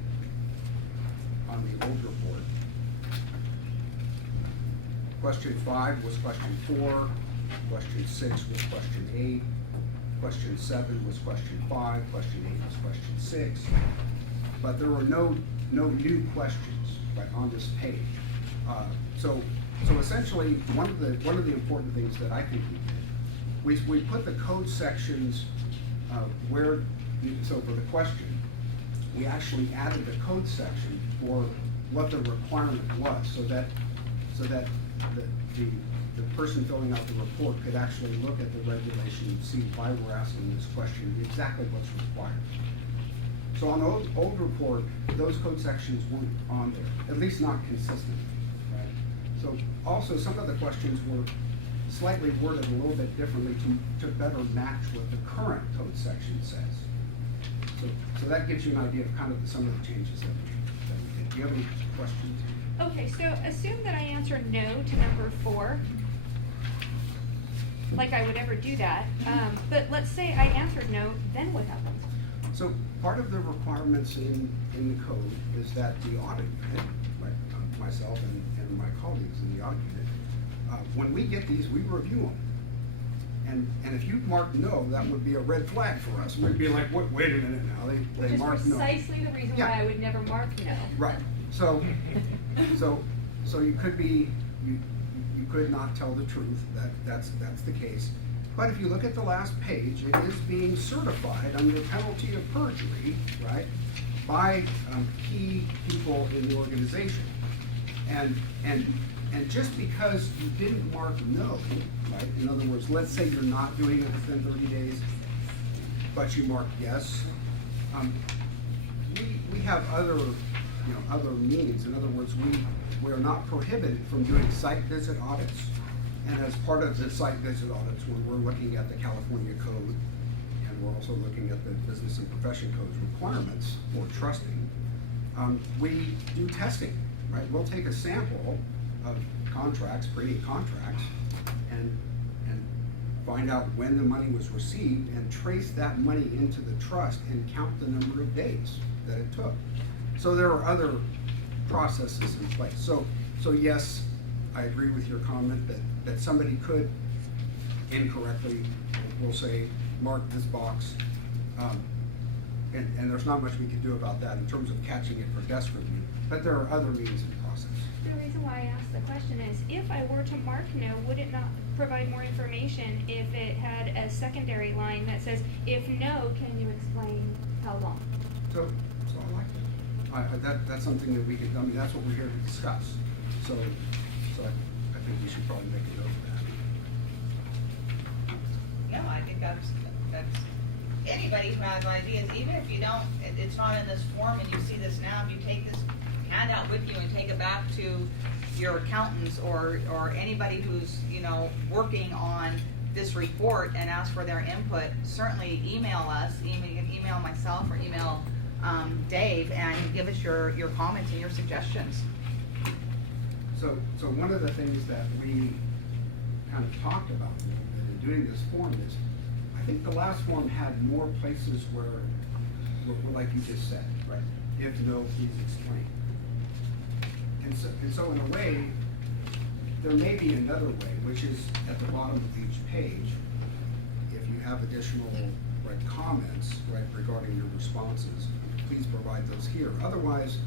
on the old report. Question 5 was question 4. Question 6 was question 8. Question 7 was question 5. Question 8 was question 6. But there were no new questions right on this page. So essentially, one of the important things that I think we did, we put the code sections where. So for the question, we actually added the code section for what the requirement was, so that the person filling out the report could actually look at the regulation and see why we're asking this question, exactly what's required. So on the old report, those code sections weren't on there, at least not consistent, right? So also some of the questions were slightly worded a little bit differently to better match what the current code section says. So that gives you an idea of kind of some of the changes that we did. Do you have any questions? Okay, so assume that I answer no to number 4. like I would ever do that. But let's say I answered no, then what happens? So part of the requirements in the code is that the audit unit, like myself and my colleagues in the audit unit, when we get these, we review them. And if you mark no, that would be a red flag for us. We'd be like, wait a minute now, Which they is marked no. precisely the reason Yeah. why I would never mark no. Right, so you could be, you could not tell the truth, that's the case. But if you look at the last page, it is being certified under penalty of perjury, right, by key people in the organization. And just because you didn't mark no, right, in other words, let's say you're not doing it within 30 days, but you mark yes, we have other, other means. In other words, we are not prohibited from doing site visit audits. And as part of the site visit audits, when we're looking at the California code, and we're also looking at the business and profession codes requirements for trusting, we do testing, right? We'll take a sample of contracts, pre-need contracts, and find out when the money was received and trace that money into the trust and count the number of days that it took. So there are other processes in place. So yes, I agree with your comment that somebody could incorrectly, we'll say, mark this box, and there's not much we can do about that in terms of catching it for desk review, but there are other means in process. The reason why I asked the question is, if I were to mark no, would it not provide more information if it had a secondary line that says, if no, can you explain how long? So I like that. That's something that we could, I mean, that's what we're here to discuss. So I think we should probably make a note of that. Yeah, I think that's anybody who has ideas, even if you don't, it's not in this form and you see this now, if you take this handout with you and take it back to your accountants or anybody who's, working on this report and ask for their input, certainly email us, you can email myself or email Dave and give us your comments and your suggestions. So one of the things that we kind of talked about in doing this form is, I think the last form had more places where like you just said, right? If no, please explain. And so in a way, there may be another way, which is at the bottom of each page, if you have additional comments regarding your responses, please provide those here. Otherwise,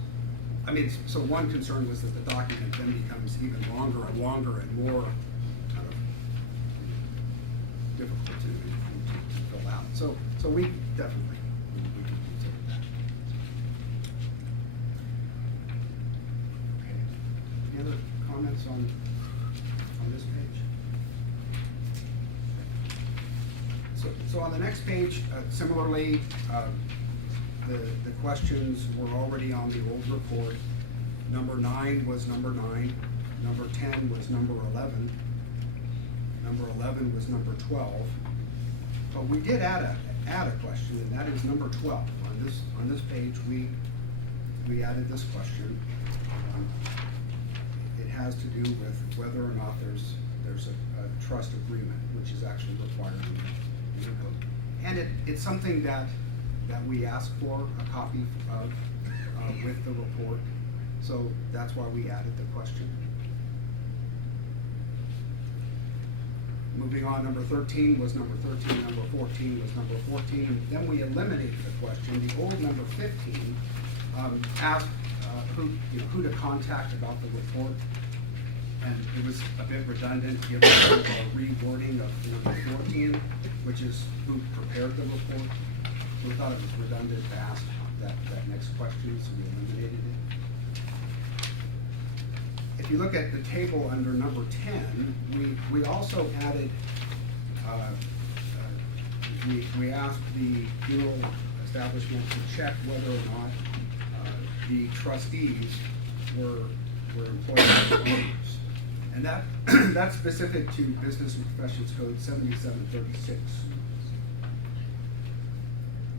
I mean, so one concern was that the document then becomes even longer and longer and more kind of difficult to fill out. So we definitely we can consider that. Okay. Any other comments on this page? So on the next page, similarly, the questions were already on the old report. Number 9 was number 9. Number 10 was number 11. Number 11 was number 12. But we did add a question, and that is number 12. On this page, we added this question. It has to do with whether or not there's a trust agreement, which is actually required in the code. And it's something that we asked for a copy of with the report. So that's why we added the question. Moving on, number 13 was number 13, number 14 was number 14. Then we eliminated the question. The old number 15 asked who to contact about the report. And it was a bit redundant given the rewording of number 14, which is who prepared the report. So we thought it was redundant to ask that next question, so we eliminated it. If you look at the table under number 10, we also added, we asked the funeral establishment to check whether or not the trustees were employed by the owners. And that's specific to Business and Professions Code 7736,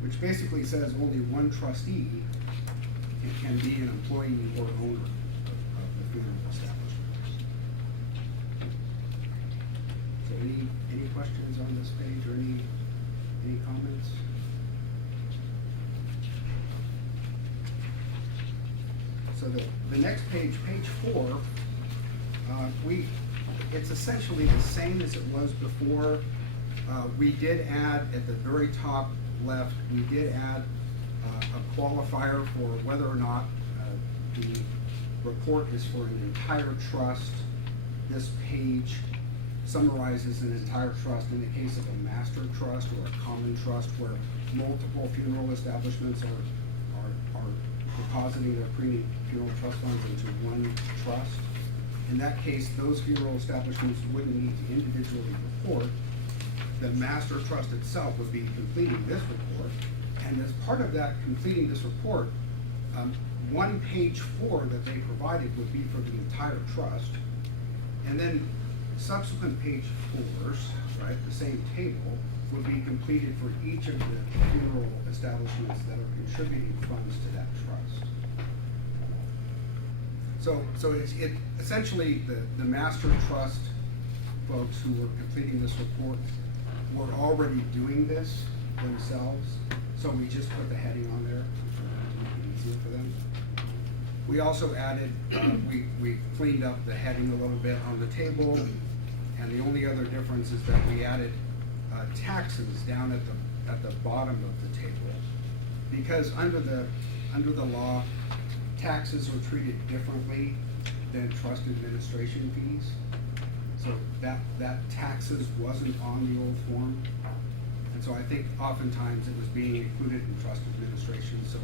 which basically says only one trustee can be an employee or owner of the funeral establishment. So any questions on this page or any comments? So the next page, page 4, it's essentially the same as it was before. We did add at the very top left, we did add a qualifier for whether or not the report is for an entire trust. This page summarizes an entire trust in the case of a master trust or a common trust where multiple funeral establishments are depositing their pre-funeral trust funds into one trust. In that case, those funeral establishments wouldn't need to individually report. The master trust itself would be completing this report, and as part of that completing this report, one page 4 that they provided would be for the entire trust, and then subsequent page 4s, right, the same table, would be completed for each of the funeral establishments that are contributing funds to that trust. So it's essentially the master trust folks who were completing this report were already doing this themselves, so we just put the heading on there to make it easier for them. We also added, we cleaned up the heading a little bit on the table, and the only other difference is that we added taxes down at the bottom of the table, because under the law, taxes are treated differently than trust administration fees. So that taxes wasn't on the old form, and so I think oftentimes it was being included in trust administration, so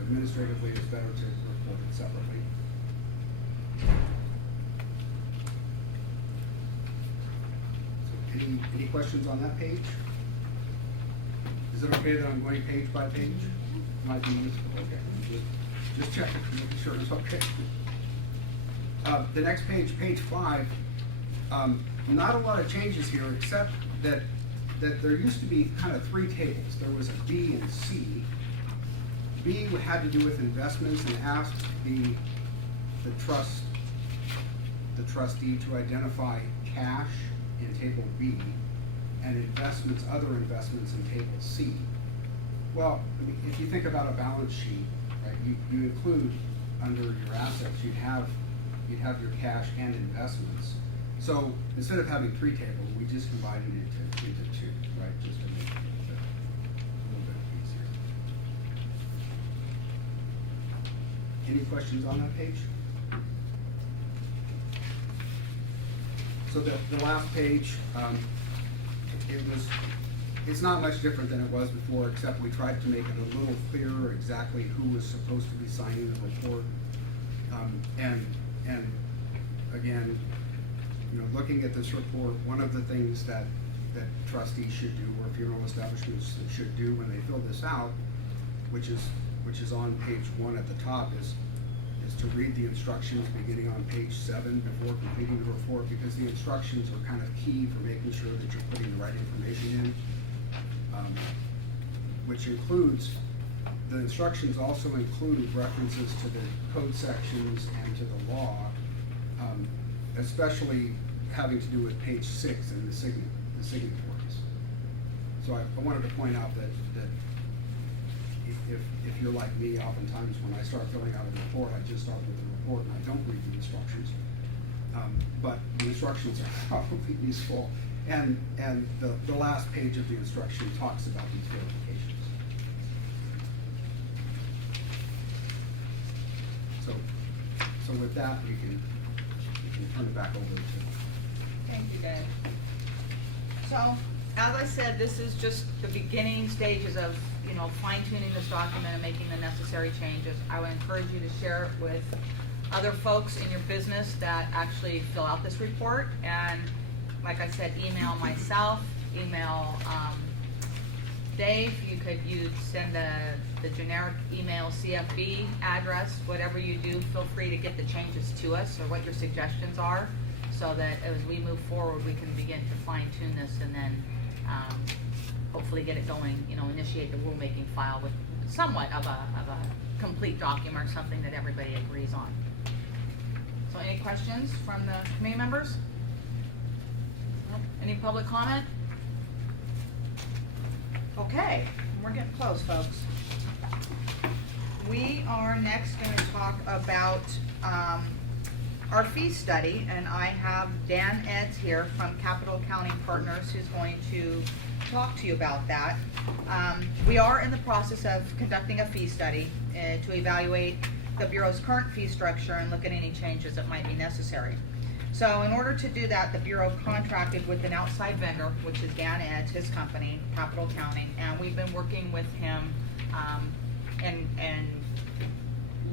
administratively it's better to report it separately. So any questions on that page? Is it okay that I'm going page by page? Might be useful. Okay. Just check it, make sure it's okay. The next page, page 5, not a lot of changes here, except that there used to be kind of 3 tables. There was a B and C. B had to do with investments and asked the trustee to identify cash in table B and investments, other investments in table C. Well, I mean, if you think about a balance sheet, right, you include under your assets, you'd have your cash and investments. So instead of having 3 tables, we just combined it into 2, right, just to make it a little bit easier. Any questions on that page? So the last page, it's not much different than it was before, except we tried to make it a little clearer exactly who was supposed to be signing the report. And again, you know, looking at this report, one of the things that trustees should do, or funeral establishments should do when they fill this out, which is on page 1 at the top, is to read the instructions beginning on page 7 before completing the report, because the instructions are kind of key for making sure that you're putting the right information in, which includes, the instructions also include references to the code sections and to the law, especially having to do with page 6 and the signatories. So I wanted to point out that if you're like me, oftentimes when I start filling out a report, I just start with the report and I don't read the instructions. But the instructions are probably useful, and the last page of the instruction talks about these verifications. So with that, we can turn it back over to. Thank you, Dave. So, as I said, this is just the beginning stages of, you know, fine-tuning this document and making the necessary changes. I would encourage you to share it with other folks in your business that actually fill out this report. And like I said, email myself, email Dave. You could send the generic email CFB address. Whatever you do, feel free to get the changes to us or what your suggestions are, so that as we move forward, we can begin to fine-tune this and then hopefully get it going, you know, initiate the rulemaking file with somewhat of a complete document, something that everybody agrees on. So any questions from the committee members? Any public comment? Okay, we're getting close, folks. We are next going to talk about our fee study, and I have Dan Eds here from Capital Accounting Partners who's going to talk to you about that. We are in the process of conducting a fee study to evaluate the Bureau's current fee structure and look at any changes that might be necessary. So in order to do that, the Bureau contracted with an outside vendor, which is Dan Eds, his company, Capital Accounting, and we've been working with him and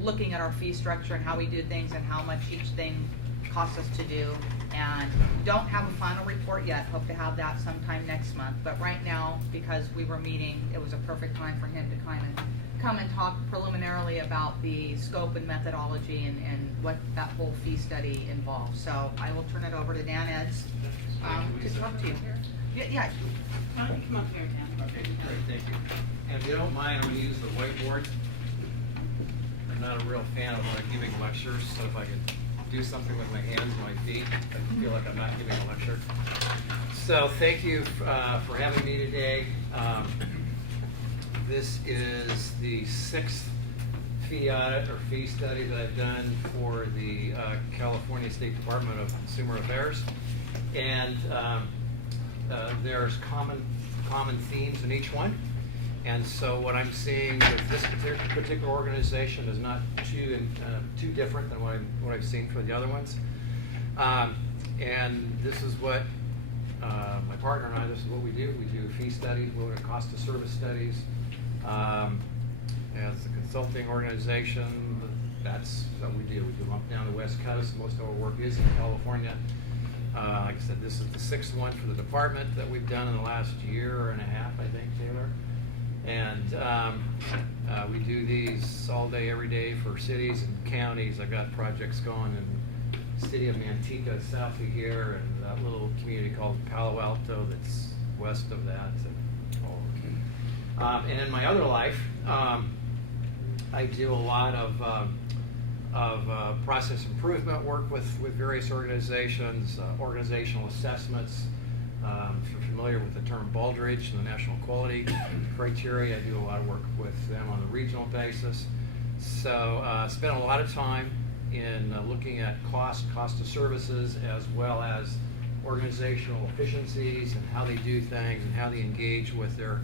looking at our fee structure and how we do things and how much each thing costs us to do. And don't have a final report yet, hope to have that sometime next month. But right now, because we were meeting, it was a perfect time for him to kind of come and talk preliminarily about the scope and methodology and what that whole fee study involves. So I will turn it over to Dan Eds to talk to you. Yeah. Why don't you come up here, Dan? Okay, great, thank you. And if you don't mind, I'm gonna use the whiteboard. I'm not a real fan of giving lectures, so if I could do something with my hands and my feet, I feel like I'm not giving a lecture. So thank you for having me today. This is the 6th fee audit or fee study that I've done for the California State Department of Consumer Affairs. And there's common themes in each one. And so what I'm seeing with this particular organization is not too different than what I've seen for the other ones. And this is what my partner and I, this is what we do. We do fee studies, we look at cost of service studies. As a consulting organization, that's what we do. We do them up down the West Coast. Most of our work is in California. Like I said, this is the 6th one for the department that we've done in the last year and a half, I think, Taylor. And we do these all day, every day for cities and counties. I've got projects going in the city of Manteca, south of here, and that little community called Palo Alto that's west of that. And in my other life, I do a lot of process improvement work with various organizations, organizational assessments. If you're familiar with the term Baldrige and the National Quality Criteria, I do a lot of work with them on a regional basis. So spent a lot of time in looking at cost of services, as well as organizational efficiencies and how they do things and how they engage with their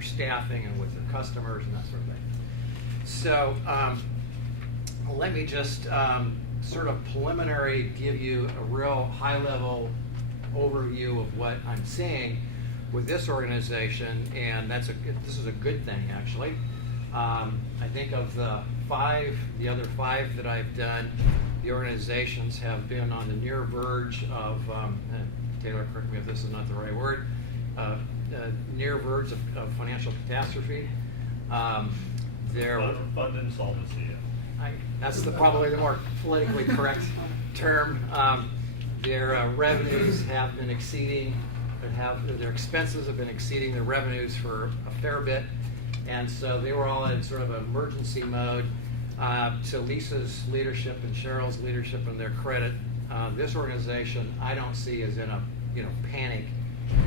staffing and with their customers and that sort of thing. So let me just sort of preliminary give you a real high-level overview of what I'm seeing with this organization, and this is a good thing, actually. I think of the other five that I've done, the organizations have been on the near verge of, and Taylor, correct me if this is not the right word, near verge of financial catastrophe. Fund insolvency. That's probably the more politically correct term. Their revenues have been exceeding, their expenses have been exceeding their revenues for a fair bit, and so they were all in sort of emergency mode. To Lisa's leadership and Cheryl's leadership and their credit, this organization I don't see as in a panic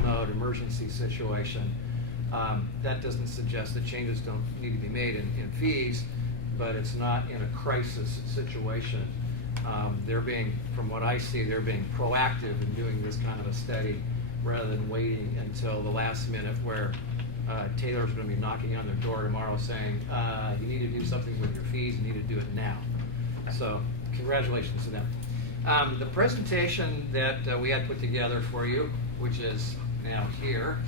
mode, emergency situation. That doesn't suggest that changes don't need to be made in fees, but it's not in a crisis situation. From what I see, they're being proactive in doing this kind of a study rather than waiting until the last minute where Taylor's going to be knocking on their door tomorrow saying, you need to do something with your fees, you need to do it now. So congratulations to them. The presentation that we had put together for you, which is now here,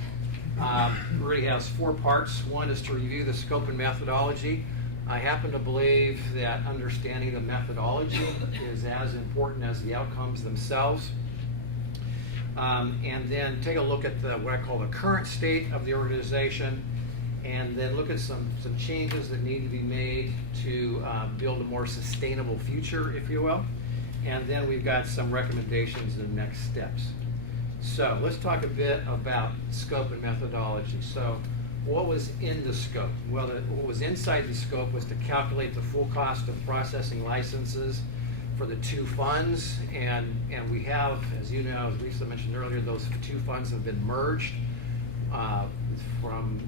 really has 4 parts. One is to review the scope and methodology. I happen to believe that understanding the methodology is as important as the outcomes themselves. And then take a look at what I call the current state of the organization, and then look at some changes that need to be made to build a more sustainable future, if you will. And then we've got some recommendations and next steps. So let's talk a bit about scope and methodology. So what was in the scope? Well, what was inside the scope was to calculate the full cost of processing licenses for the two funds, and we have, as you know, as Lisa mentioned earlier, those two funds have been merged. From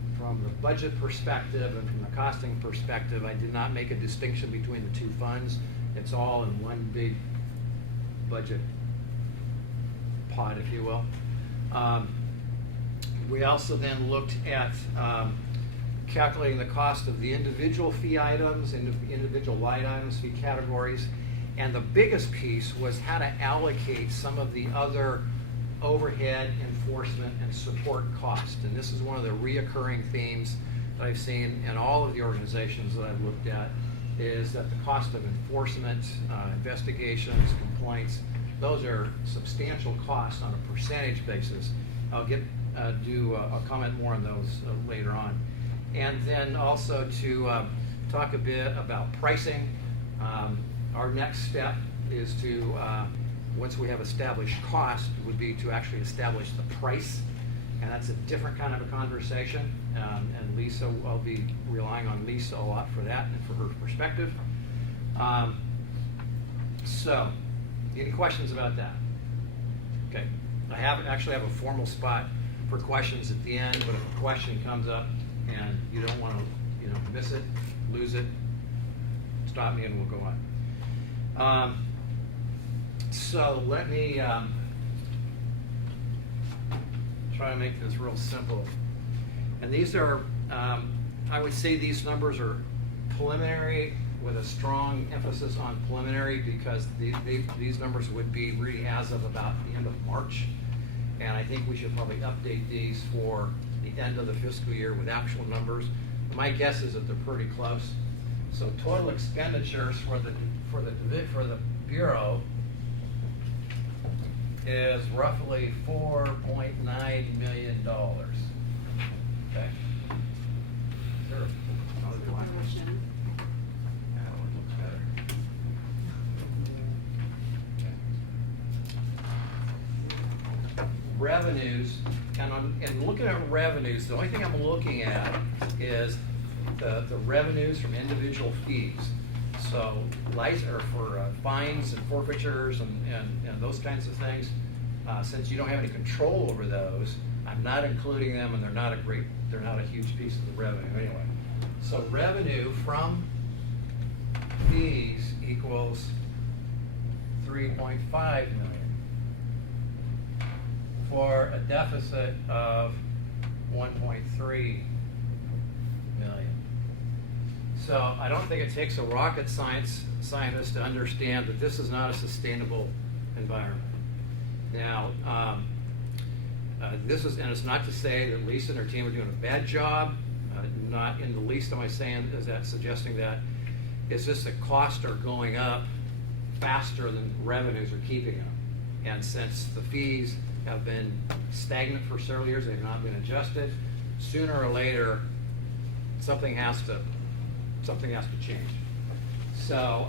the budget perspective and from the costing perspective, I did not make a distinction between the two funds. It's all in one big budget pot, if you will. We also then looked at calculating the cost of the individual fee items, individual line items, fee categories, and the biggest piece was how to allocate some of the other overhead, enforcement, and support cost. And this is one of the reoccurring themes that I've seen in all of the organizations that I've looked at, is that the cost of enforcement, investigations, complaints, those are substantial costs on a percentage basis. I'll comment more on those later on. And then also to talk a bit about pricing. Our next step is to, once we have established cost, would be to actually establish the price. And that's a different kind of a conversation. And Lisa, I'll be relying on Lisa a lot for that and for her perspective. So, any questions about that? Okay, I actually have a formal spot for questions at the end, but if a question comes up and you don't want to, miss it, lose it, stop me and we'll go on. So let me try to make this real simple. And these are, I would say these numbers are preliminary with a strong emphasis on preliminary, because these numbers would be really as of about the end of March. And I think we should probably update these for the end of the fiscal year with actual numbers. My guess is that they're pretty close. So total expenditures for the Bureau is roughly $4.9 million. Okay. Sure. Revenues, and looking at revenues, the only thing I'm looking at is the revenues from individual fees. So, for fines and forfeitures and those kinds of things, since you don't have any control over those, I'm not including them, and they're not a huge piece of the revenue anyway. So revenue from fees equals $3.5 million for a deficit of $1.3 million. So I don't think it takes a rocket scientist to understand that this is not a sustainable environment. Now, and it's not to say that Lisa and her team are doing a bad job. Not in the least am I saying is that suggesting that. It's just that costs are going up faster than revenues are keeping up. And since the fees have been stagnant for several years, they've not been adjusted, sooner or later something has to change. So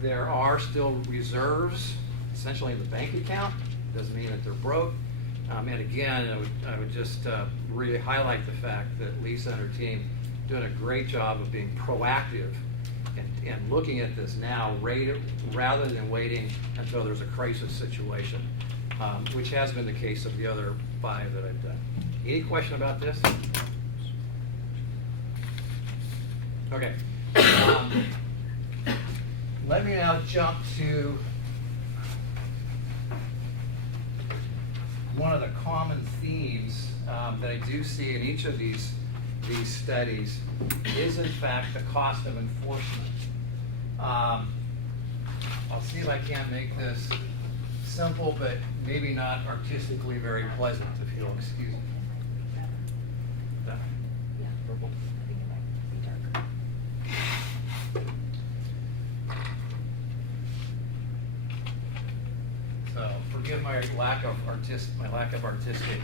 there are still reserves essentially in the bank account. Doesn't mean that they're broke. And again, I would just really highlight the fact that Lisa and her team doing a great job of being proactive and looking at this now rather than waiting until there's a crisis situation, which has been the case of the other 5 that I've done. Any question about this? Okay. Let me now jump to one of the common themes that I do see in each of these studies is in fact the cost of enforcement. I'll see if I can't make this simple, but maybe not artistically very pleasant, if you'll excuse me. Purple? So forgive my lack of artistic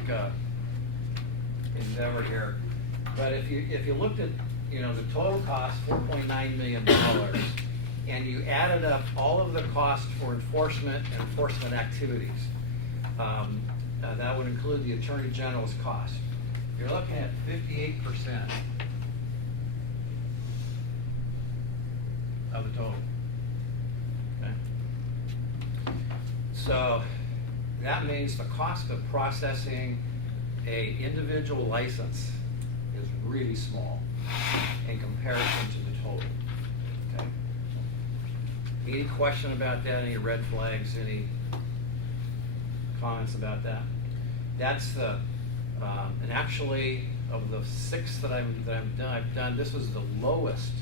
endeavor here, but if you looked at the total cost, $4.9 million, and you added up all of the costs for enforcement and enforcement activities, that would include the Attorney General's cost. You're looking at 58% of the total. Okay. So that means the cost of processing a individual license is really small in comparison to the total. Okay. Any question about that? Any red flags? Any comments about that? That's the and actually of the 6 that I've done, this was the lowest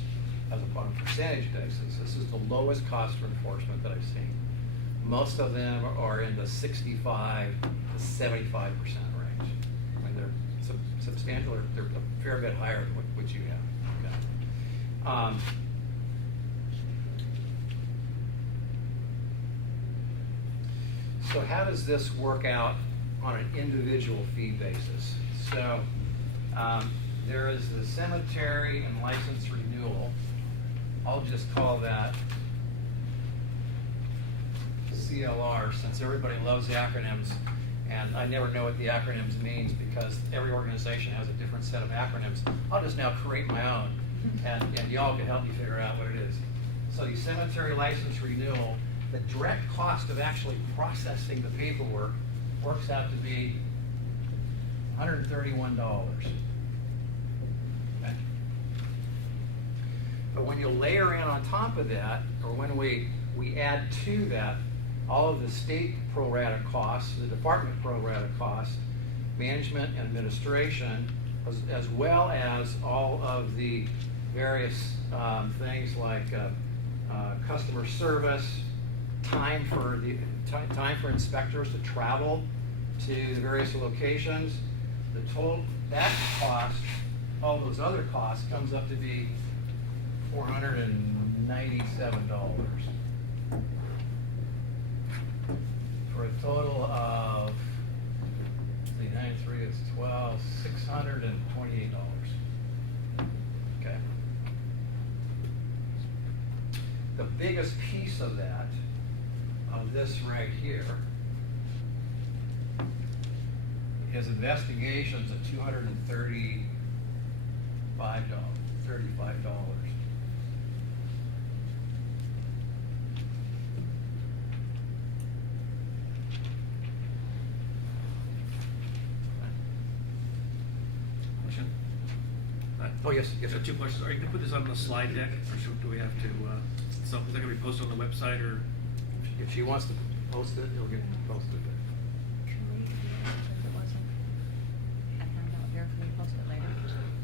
on a percentage basis. This is the lowest cost for enforcement that I've seen. Most of them are in the 65 to 75% range. I mean, they're substantial. They're a fair bit higher than what you have. Okay. So how does this work out on an individual fee basis? So there is the cemetery and license renewal. I'll just call that CLR, since everybody loves acronyms, and I never know what the acronyms means because every organization has a different set of acronyms. I'll just now create my own, and y'all can help me figure out what it is. So the cemetery license renewal, the direct cost of actually processing the paperwork works out to be $131. Okay. But when you layer in on top of that, or when we add to that all of the state pro rata costs, the department pro rata costs, management and administration, as well as all of the various things like customer service, time for inspectors to travel to the various locations, the total, that cost, all those other costs, comes up to be $497. For a total of, let's see, 93 is 12, $628. Okay. The biggest piece of that, of this right here, is investigations at $235. Question? Oh, yes, yes, So sir. 2 questions. Are you gonna put this on the slide deck, or do we have to, is that gonna be posted on the website, or? If she wants to post it, it'll get posted.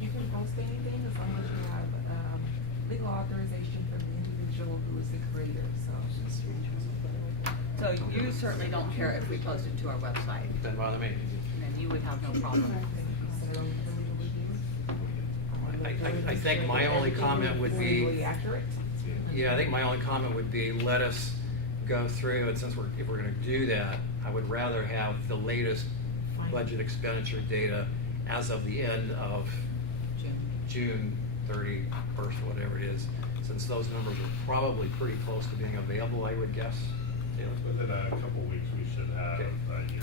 You can post anything as long as you have legal authorization from the individual who is the creator, so. So you certainly don't care if we post it to our website, Doesn't bother me. and you would have no problem. I think my only comment would be, Legally accurate? yeah, I think my only comment would be, let us go through, and since if we're gonna do that, I would rather have the latest budget expenditure data as of the end of June 31st, whatever it is, since those numbers are probably pretty close to being available, I would guess. Within a couple weeks, we should have unit.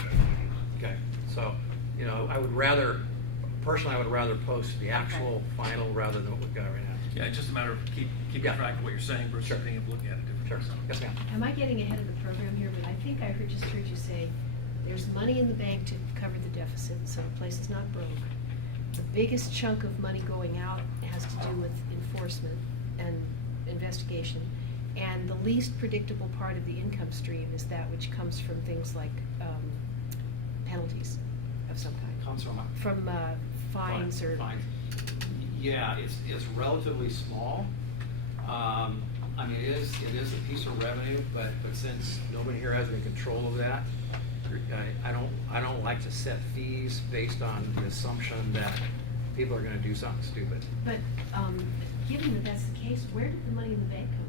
Okay, so, you know, I would rather post the actual final rather than what we've got right now. Yeah, it's just a matter of keeping Yeah. track of what you're saying versus Sure. being able to look at it differently. Sure. Yes, ma'am. Am I getting ahead of the program here? But I think I just heard you say there's money in the bank to cover the deficit, so the place is not broke. The biggest chunk of money going out has to do with enforcement and investigation. And the least predictable part of the income stream is that which comes from things like penalties of some kind. Comes from a From fines or. Fines. Yeah, it's relatively small. I mean, it is a piece of revenue, but since nobody here has any control of that, I don't like to set fees based on the assumption that people are gonna do something stupid. But given that that's the case, where did the money in the bank come from?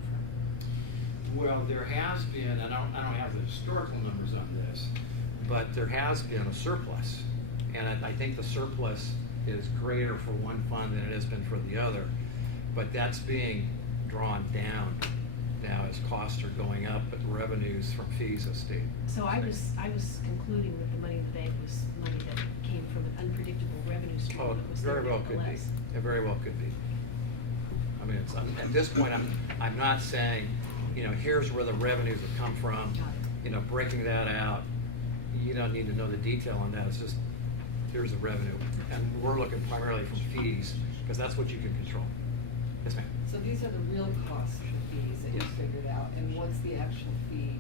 Well, there has been, and I don't have the historical numbers on this, but there has been a surplus. And I think the surplus is greater for one fund than it has been for the other. But that's being drawn down now as costs are going up, but revenues from fees have stayed. So I was concluding that the money in the bank was money that came from an unpredictable revenue stream Oh, that was there very well could be. nevertheless. It very well could be. I mean, at this point, I'm not saying here's where the revenues have come from, breaking that out. You don't need to know the detail on that, it's just, here's the revenue. And we're looking primarily from fees, because that's what you can control. Yes, ma'am? So these are the real costs, the fees that you Yes. figured out, and what's the actual fee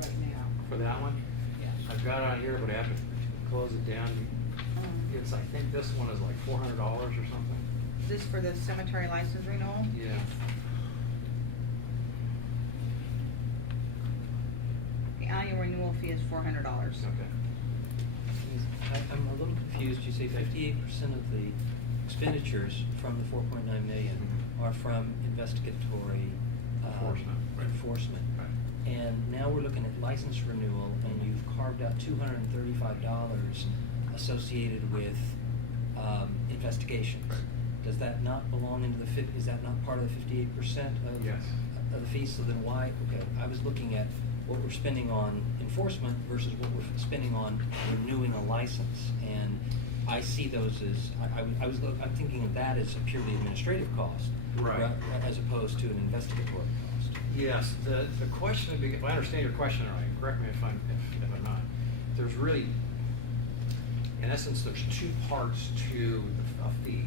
right now? For that one? Yeah. I've got it on here, but I have to close it down. It's, I think this one is like $400 or something. Is this for the cemetery license renewal? Yeah. The annual renewal fee is $400. Okay. I'm a little confused. You say 58% of the expenditures from the 4.9 million are from investigatory enforcement. Right. And now we're looking at license renewal, and you've carved out $235 associated with investigation. Right. Does that not belong into the is that not part of the 58% of Yes. of the fees? So then why? Okay, I was looking at what we're spending on enforcement versus what we're spending on renewing a license, and I see those as I'm thinking of that as a purely administrative cost, Right. as opposed to an investigatory cost. Yes, the question, if I understand your question right, correct me if I'm not, there's really, in essence, there's two parts to a fee.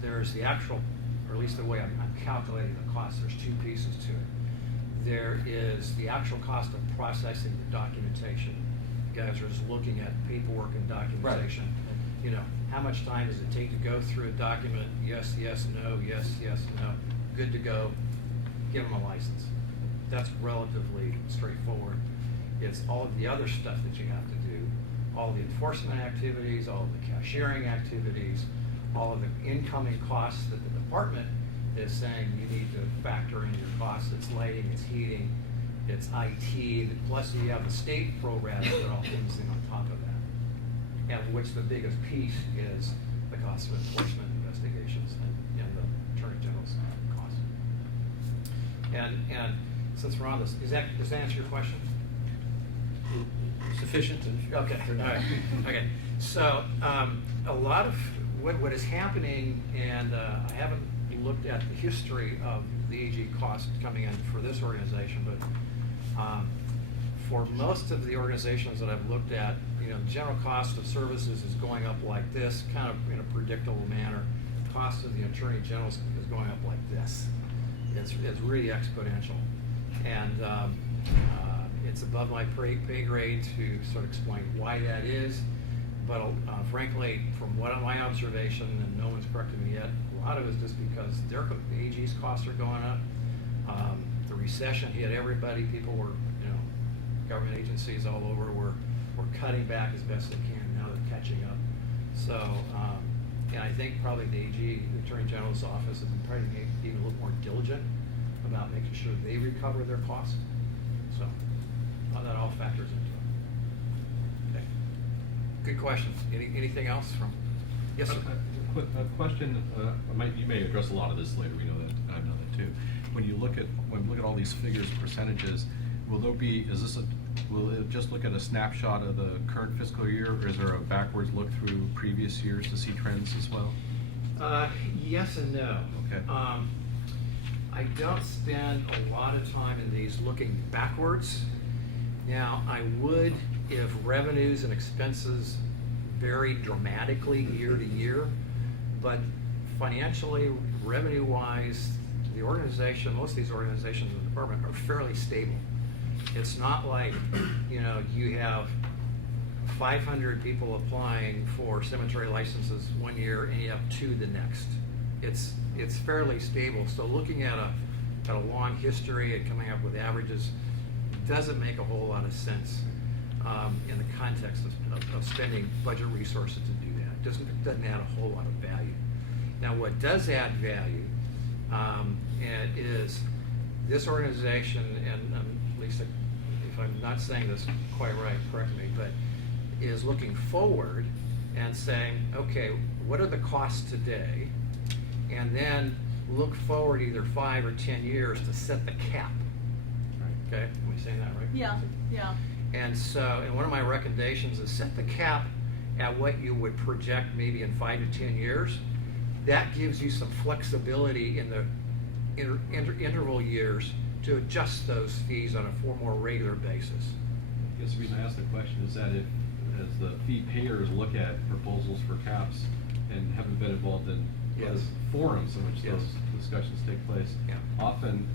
There's the actual, or at least the way I'm calculating the cost, there's two pieces to it. There is the actual cost of processing the documentation. You guys are just looking at paperwork and documentation. Right. How much time does it take to go through a document? Yes, yes, no, yes, yes, no. Good to go. Give them a license. That's relatively straightforward. It's all of the other stuff that you have to do, all the enforcement activities, all of the cashiering activities, all of the incoming costs that the department is saying you need to factor in your costs. It's lighting, it's heating, it's IT, plus you have the state programs that all comes in on top of that. And which the biggest piece is the cost of enforcement investigations and the Attorney General's costs. And since we're on this, does that answer your question? Sufficient. Okay, all right. Okay, so a lot of what is happening, and I haven't looked at the history of the AG cost coming in for this organization, but for most of the organizations that I've looked at, general cost of services is going up like this, kind of in a predictable manner. Cost of the Attorney General is going up like this. It's really exponential. And it's above my pay grade to sort of explain why that is. But frankly, from my observation, and no one's corrected me yet, a lot of it is just because the AG's costs are going up. The recession hit everybody. People were, government agencies all over were cutting back as best they can. Now they're catching up. So, and I think probably the AG, the Attorney General's office, has been trying to be a little more diligent about making sure they recover their costs. So, that all factors into it. Okay. Good question. Anything else from? Yes, sir. A question. You may address a lot of this later. We know that. I know that too. When we look at all these figures, percentages, will it just look at a snapshot of the current fiscal year, or is there a backwards look through previous years to see trends as well? Yes and no. Okay. I don't spend a lot of time in these looking backwards. Now, I would if revenues and expenses vary dramatically year to year, but financially, revenue-wise, the organization, most of these organizations in the department are fairly stable. It's not like, you have 500 people applying for cemetery licenses one year and you have 2 the next. It's fairly stable. So looking at a long history and coming up with averages doesn't make a whole lot of sense in the context of spending budget resources to do that. It doesn't add a whole lot of value. Now, what does add value is this organization, and at least if I'm not saying this quite right, correct me, but is looking forward and saying, okay, what are the costs today? And then look forward either 5 or 10 years to set the cap. Okay, am I saying that right? Yeah. And so, and one of my recommendations is set the cap at what you would project maybe in 5 to 10 years. That gives you some flexibility in the interval years to adjust those fees on a more regular basis. I guess the reason I asked the question is that if, as the fee payers look at proposals for caps and haven't been involved in Yes. other forums in which Yes. those discussions take place, Yeah. often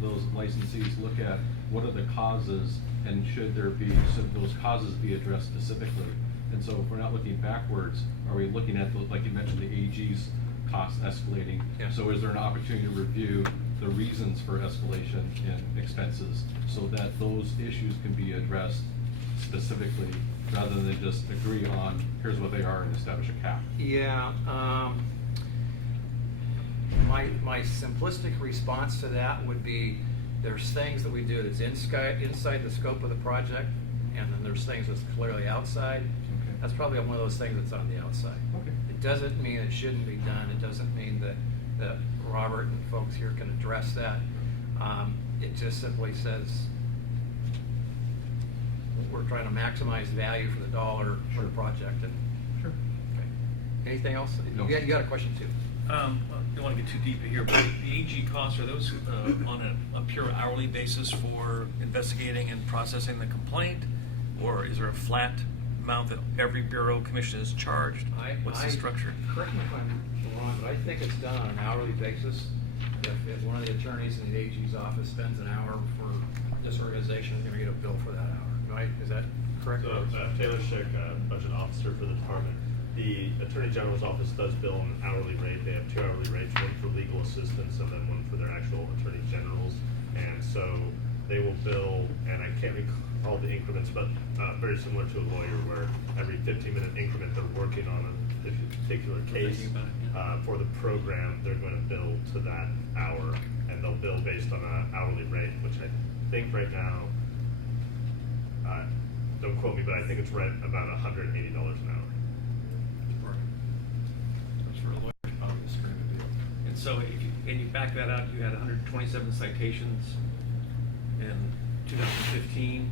those licensees look at what are the causes and should those causes be addressed specifically. And so if we're not looking backwards, are we looking at, like you mentioned, the AG's costs escalating? Yeah. So is there an opportunity to review the reasons for escalation in expenses so that those issues can be addressed specifically rather than just agree on, here's what they are and establish a cap? Yeah, my simplistic response to that would be, there's things that we do that's inside the scope of the project, and then there's things that's clearly outside. Okay. That's probably one of those things that's on the outside. Okay. It doesn't mean it shouldn't be done, it doesn't mean that Robert and folks here can address that. It just simply says, we're trying to maximize value for the dollar for the project. And Sure. okay. Anything else? No. You got a question too? I don't want to get too deep in here, but the AG costs, are those on a pure hourly basis for investigating and processing the complaint? Or is there a flat amount that every bureau commission is charged? What's the structure? Correct me if I'm wrong, but I think it's done on an hourly basis. If one of the attorneys in the AG's office spends an hour for this organization, they're gonna get a bill for that hour, right? Is that correct? So, Taylor Schick, budget officer for the department. The Attorney General's office does bill an hourly rate. They have 2 hourly rates, one for legal assistance and then one for their actual attorney generals. And so they will bill, and I can't recall the increments, but very similar to a lawyer where every 15-minute increment they're working on a particular case for the program, they're going to bill to that hour, and they'll bill based on an hourly rate, which I think right now, don't quote me, but I think it's right about $180 an hour. That's for a lawyer's office kind of deal. And so, and you back that out, you had 127 citations in 2015.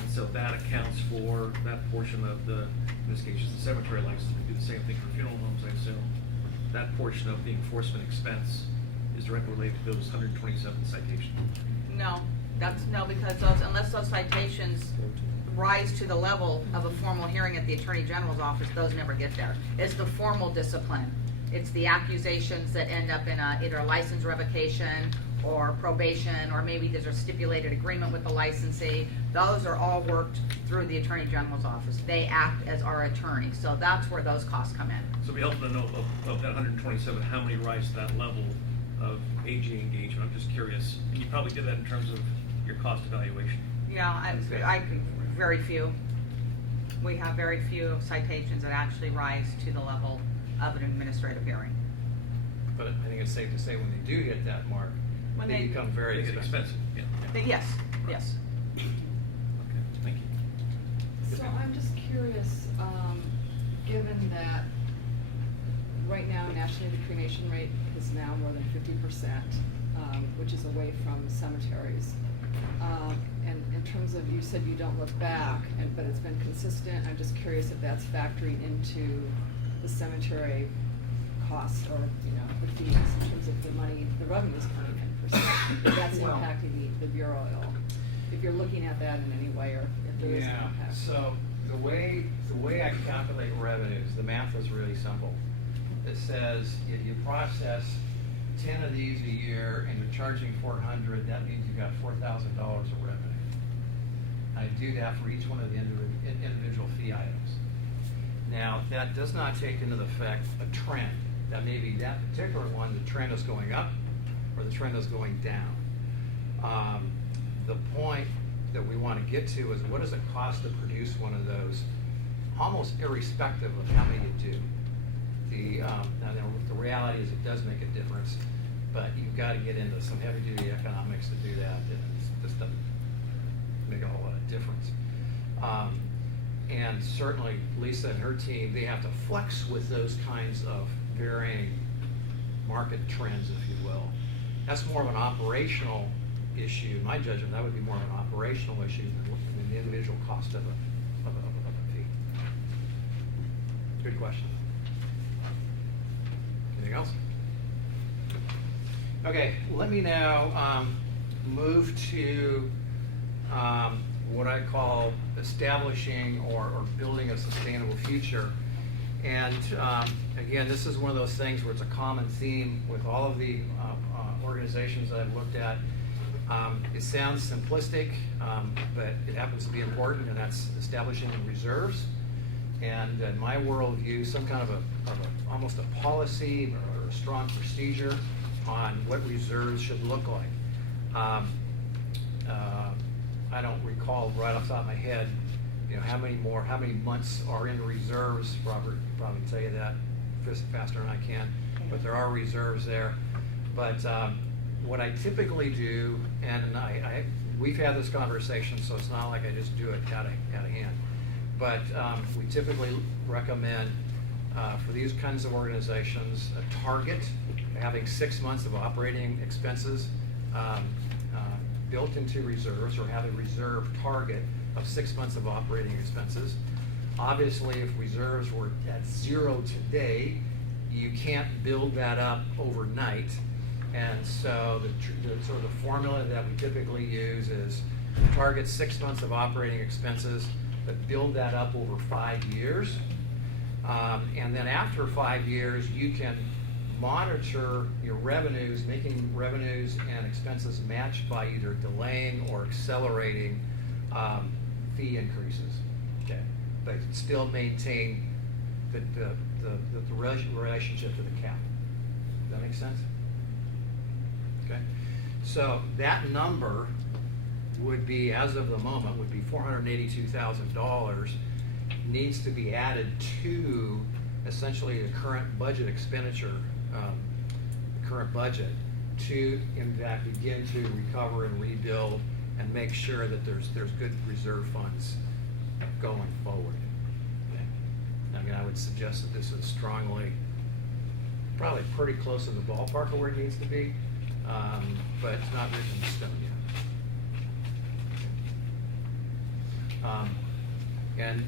And so that accounts for that portion of the, in this case, just the cemetery license. We do the same thing for funeral homes, I assume. That portion of the enforcement expense is directly related to those 127 citations. No, because unless those citations rise to the level of a formal hearing at the Attorney General's office, those never get there. It's the formal discipline. It's the accusations that end up in either a license revocation or probation, or maybe there's a stipulated agreement with the licensee. Those are all worked through the Attorney General's office. They act as our attorney, so that's where those costs come in. So it'd be helpful to know of that 127, how many rise to that level of AG engagement? I'm just curious. And you probably did that in terms of your cost evaluation. Yeah, very few. We have very few citations that actually rise to the level of an administrative hearing. But I think it's safe to say when they do hit that mark, When they become very They get expensive. Yeah. Yes, yes. Okay, thank you. So I'm just curious, given that right now nationally the cremation rate is now more than 50%, which is away from cemeteries. And in terms of, you said you don't look back, but it's been consistent. I'm just curious if that's factoring into the cemetery costs or, the fees in terms of the money, the revenues coming in per se. If that's Well, impacting the bureau at all. If you're looking at that in any way, or if there is an Yeah, impact. so the way I calculate revenues, the math is really simple. It says if you process 10 of these a year and you're charging $400, that means you've got $4,000 of revenue. I do that for each one of the individual fee items. Now, that does not take into effect a trend. That may be that particular one, the trend is going up or the trend is going down. The point that we want to get to is what does it cost to produce one of those, almost irrespective of how many you do. The reality is it does make a difference, but you've got to get into some heavy-duty economics to do that, and it just doesn't make a whole lot of difference. And certainly Lisa and her team, they have to flex with those kinds of varying market trends, if you will. That's more of an operational issue. In my judgment, that would be more of an operational issue than the individual cost of a fee. Good question. Anything else? Okay, let me now move to what I call establishing or building a sustainable future. And again, this is one of those things where it's a common theme with all of the organizations that I've looked at. It sounds simplistic, but it happens to be important, and that's establishing reserves. And in my worldview, some kind of almost a policy or a strong procedure on what reserves should look like. I don't recall right off the top of my head, how many months are in reserves. Robert can probably tell you that faster than I can, but there are reserves there. But what I typically do, and we've had this conversation, so it's not like I just do it out of hand, but we typically recommend for these kinds of organizations a target having 6 months of operating expenses built into reserves, or have a reserve target of 6 months of operating expenses. Obviously, if reserves were at 0 today, you can't build that up overnight. And so the sort of the formula that we typically use is target 6 months of operating expenses, but build that up over 5 years. And then after 5 years, you can monitor your revenues, making revenues and expenses match by either delaying or accelerating fee increases. Okay, but still maintain the relationship to the cap. Does that make sense? Okay, so that number would be, as of the moment, would be $482,000. Needs to be added to essentially the current budget expenditure, the current budget, to in fact begin to recover and rebuild and make sure that there's good reserve funds going forward. Okay. Now, again, I would suggest that this is strongly, probably pretty close to the ballpark of where it needs to be, but it's not written in stone yet. And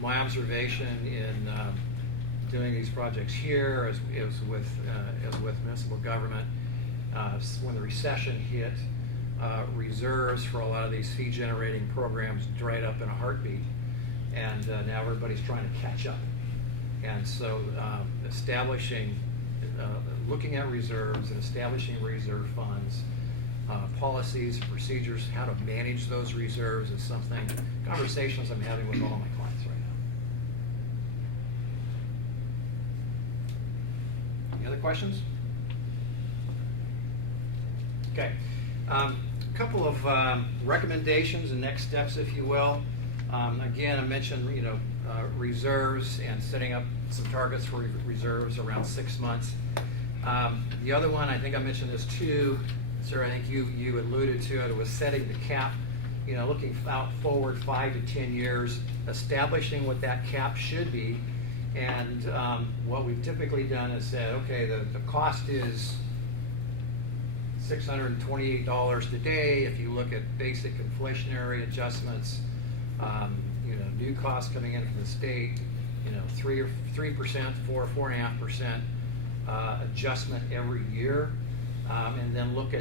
my observation in doing these projects here is with municipal government. When the recession hit, reserves for a lot of these fee-generating programs dried up in a heartbeat, and now everybody's trying to catch up. And so, looking at reserves and establishing reserve funds, policies, procedures, how to manage those reserves is conversations I'm having with all my clients right now. Any other questions? Okay. A couple of recommendations and next steps, if you will. Again, I mentioned reserves and setting up some targets for reserves around 6 months. The other one, I think I mentioned this too, sir. I think you alluded to it. Was setting the cap. Looking out forward 5 to 10 years, establishing what that cap should be, and what we've typically done is said, okay, the cost is $628 today. If you look at basic inflationary adjustments, new costs coming in from the state, 3%, 4.5% adjustment every year, and then look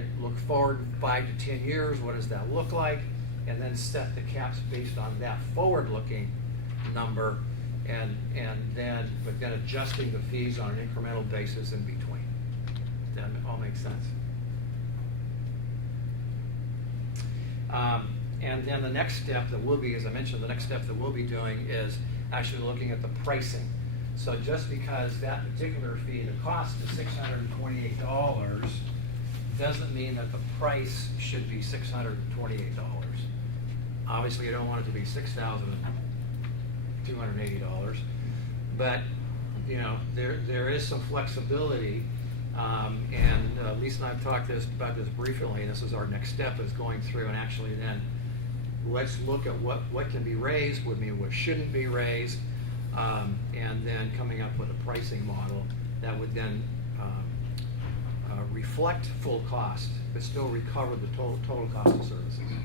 forward 5 to 10 years. What does that look like? And then set the caps based on that forward-looking number, but then adjusting the fees on an incremental basis in between. Does that all make sense? And then the next step that we'll be, as I mentioned, the next step that we'll be doing is actually looking at the pricing. So just because that particular fee, the cost is $628, doesn't mean that the price should be $628. Obviously, you don't want it to be $6,280, but there is some flexibility. And Lisa and I have talked about this briefly, and this is our next step, is going through and actually then let's look at what can be raised, what shouldn't be raised, and then coming up with a pricing model that would then reflect full cost, but still recover the total cost of services. Okay.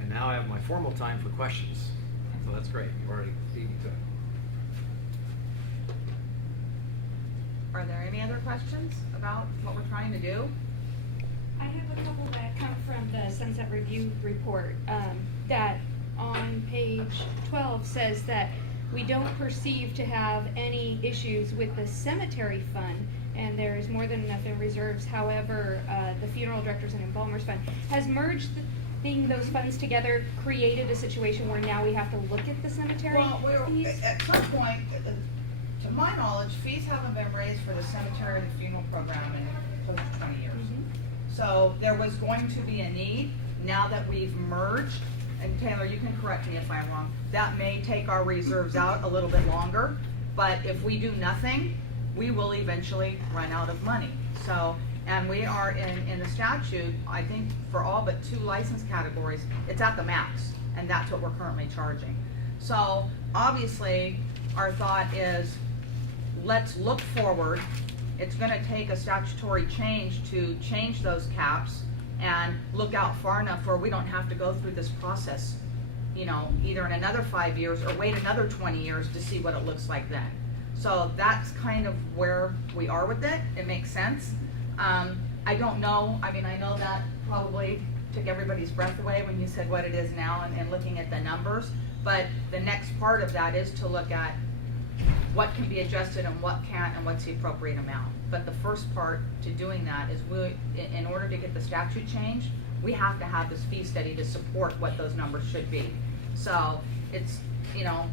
And now I have my formal time for questions. So that's great. You already beat me to it. Are there any other questions about what we're trying to do? I have a couple that come from the Sunset Review report, that on page 12 says that we don't perceive to have any issues with the cemetery fund, and there is more than enough in reserves. However, the funeral directors and embalmers fund has merged those funds together, created a situation where now we have to look at the cemetery fees. At some point, to my knowledge, fees haven't been raised for the cemetery and the funeral program in close to 20 years. So there was going to be a need, now that we've merged, and Taylor, you can correct me if I'm wrong, that may take our reserves out a little bit longer, but if we do nothing, we will eventually run out of money. So, and we are in the statute, I think for all but 2 license categories, it's at the max, and that's what we're currently charging. So obviously, our thought is, let's look forward. It's gonna take a statutory change to change those caps and look out far enough where we don't have to go through this process, you know, either in another 5 years or wait another 20 years to see what it looks like then. So that's kind of where we are with it. It makes sense. I don't know, I mean, I know that probably took everybody's breath away when you said what it is now and looking at the numbers, but the next part of that is to look at what can be adjusted and what can't and what's the appropriate amount. But the first part to doing that is in order to get the statute changed, we have to have this fee study to support what those numbers should be. So it's, you know,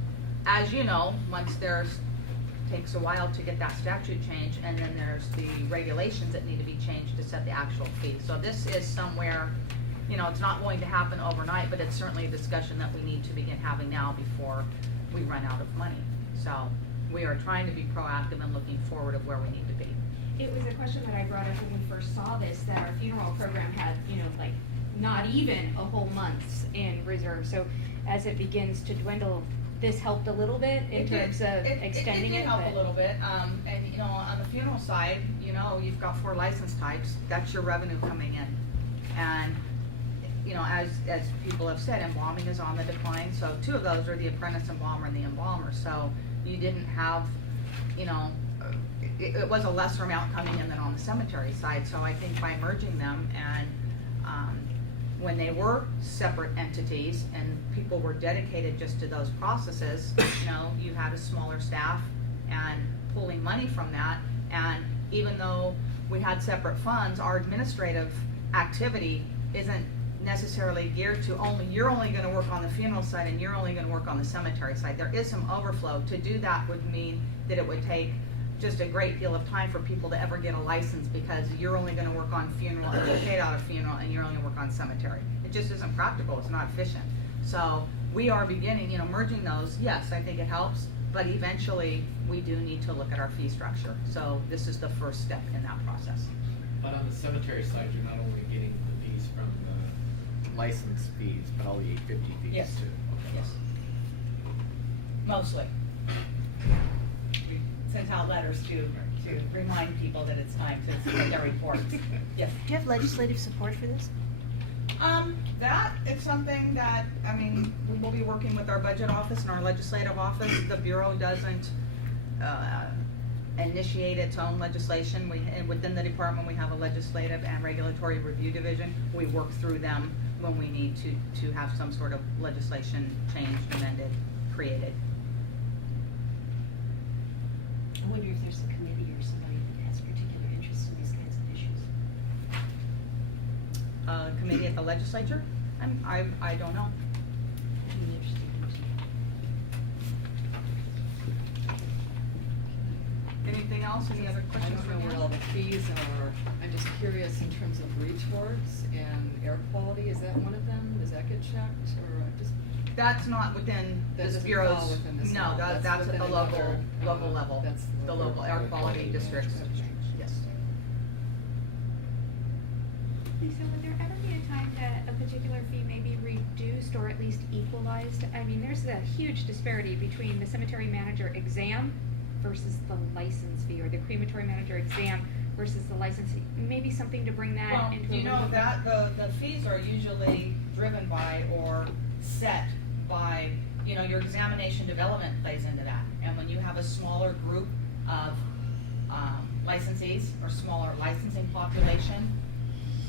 as you know, once takes a while to get that statute changed, and then there's the regulations that need to be changed to set the actual fee. So this is somewhere, you know, it's not going to happen overnight, but it's certainly a discussion that we need to begin having now before we run out of money. So we are trying to be proactive and looking forward of where we need to be. It was a question that I brought up when we first saw this, that our funeral program had, you know, like not even a whole month's in reserve. So as it begins to dwindle, this helped a little bit in terms of extending it. It did help a little bit, and you know, on the funeral side, you know, you've got 4 license types, that's your revenue coming in. And, you know, as people have said, embalming is on the decline, so 2 of those are the apprentice embalmer and the embalmer, so you didn't have, you know, it was a lesser amount coming in than on the cemetery side, so I think by merging them and when they were separate entities and people were dedicated just to those processes, you know, you had a smaller staff and pulling money from that. And even though we had separate funds, our administrative activity isn't necessarily geared to you're only gonna work on the funeral side and you're only gonna work on the cemetery side. There is some overflow. To do that would mean that it would take just a great deal of time for people to ever get a license, because you're only gonna work on funeral and get paid out of funeral, and you're only gonna work on cemetery. It just isn't practical, it's not efficient. So we are beginning, you know, merging those. Yes, I think it helps, but eventually we do need to look at our fee structure. So this is the first step in that process. But on the cemetery side, you're not only getting the fees from the license fees, but all the 850 fees Yes. too. Okay. Yes. Mostly. We sent out letters to remind people that it's time to submit their reports. Yes. Do you have legislative support for this? That is something that, I mean, we will be working with our budget office and our legislative office. The Bureau doesn't initiate its own legislation. Within the department, we have a legislative and regulatory review division. We work through them when we need to have some sort of legislation changed, amended, created. I wonder if there's a committee or somebody that has particular interest in these kinds of issues. Committee at the legislature? I don't know. I'd be interested in Anything else? Any other I questions don't for know where all me? the fees are. I'm just curious in terms of retorts and air quality, is that one of them? Does that get checked, or just? That's not within That this doesn't bureau's, fall within this no, law. that's at within the another, local level, That's the local air quality districts, yes. Lisa, would there ever be a time that a particular fee may be reduced or at least equalized? I mean, there's a huge disparity between the cemetery manager exam versus the license fee, or the crematory manager exam versus the license fee. Maybe something to bring that Well, into a you know, little bit- that, the fees are usually driven by or set by, you know, your examination development plays into that. And when you have a smaller group of fees or smaller licensing population,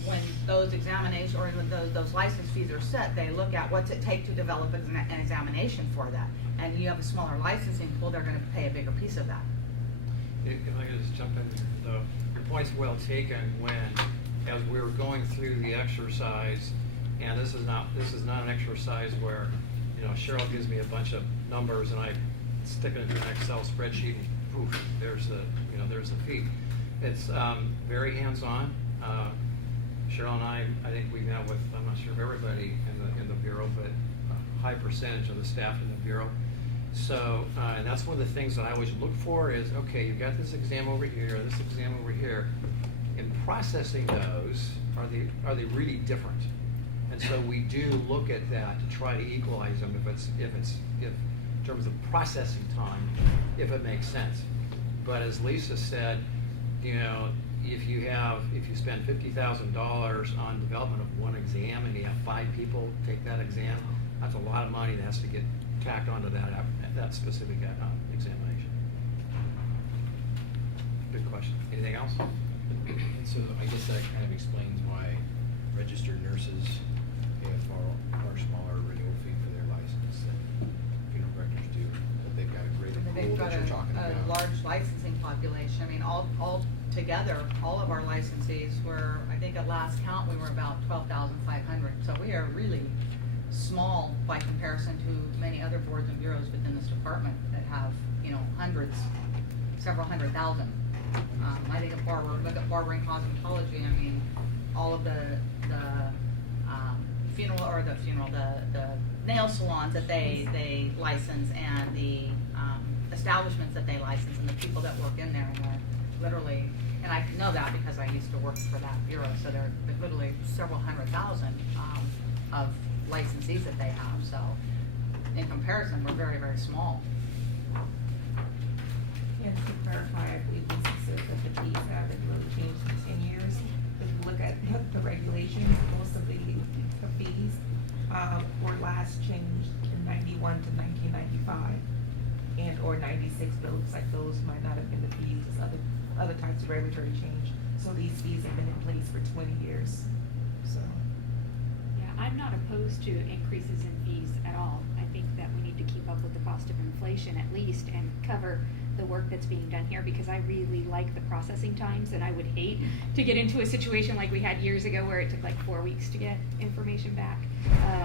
when those examinations or when those license fees are set, they look at what's it take to develop an examination for that. And you have a smaller licensing pool, they're gonna pay a bigger piece of that. If I could just jump in there, though, your point's well taken when, as we were going through the exercise, and this is not an exercise where, you know, Cheryl gives me a bunch of numbers and I stick it into an Excel spreadsheet and poof, there's the fee. It's very hands-on. Cheryl and I think we met with, I'm not sure of everybody in the Bureau, but a high percentage of the staff in the Bureau. So, and that's one of the things that I always look for is, okay, you've got this exam over here, this exam over here. In processing those, are they really different? And so we do look at that to try to equalize them if in terms of processing time, if it makes sense. But as Lisa said, you know, if you spend $50,000 on development of one exam and you have 5 people take that exam, that's a lot of money that has to get tacked onto that specific examination. Good question. Anything else? And so I guess that kind of explains why registered nurses pay a far smaller renewal fee for their license than funeral directors do. But they've got a greater And pool they've that got you're talking a about. large licensing population. I mean, all together, all of our licensees were, I think at last count, we were about 12,500. So we are really small by comparison to many other boards and bureaus within this department that have, you know, hundreds, several hundred thousand. I think if look at barbering cosmetology, I mean, all of the nail salons that they license and the establishments that they license and the people that work in there, and they're literally, and I know that because I used to work for that bureau, so they're literally several hundred thousand of licensees that they have, so in comparison, we're very, very small. And to clarify, I believe this says that the fees haven't really changed in 10 years. If you look at the regulations, most of the fees were last changed in 91 to 1995 and or 96, but it looks like those might not have been the fees, it's other types of regulatory change. So these fees have been in place for 20 years, so. Yeah, I'm not opposed to increases in fees at all. I think that we need to keep up with the cost of inflation at least and cover the work that's being done here, because I really like the processing times, and I would hate to get into a situation like we had years ago where it took like 4 weeks to get information back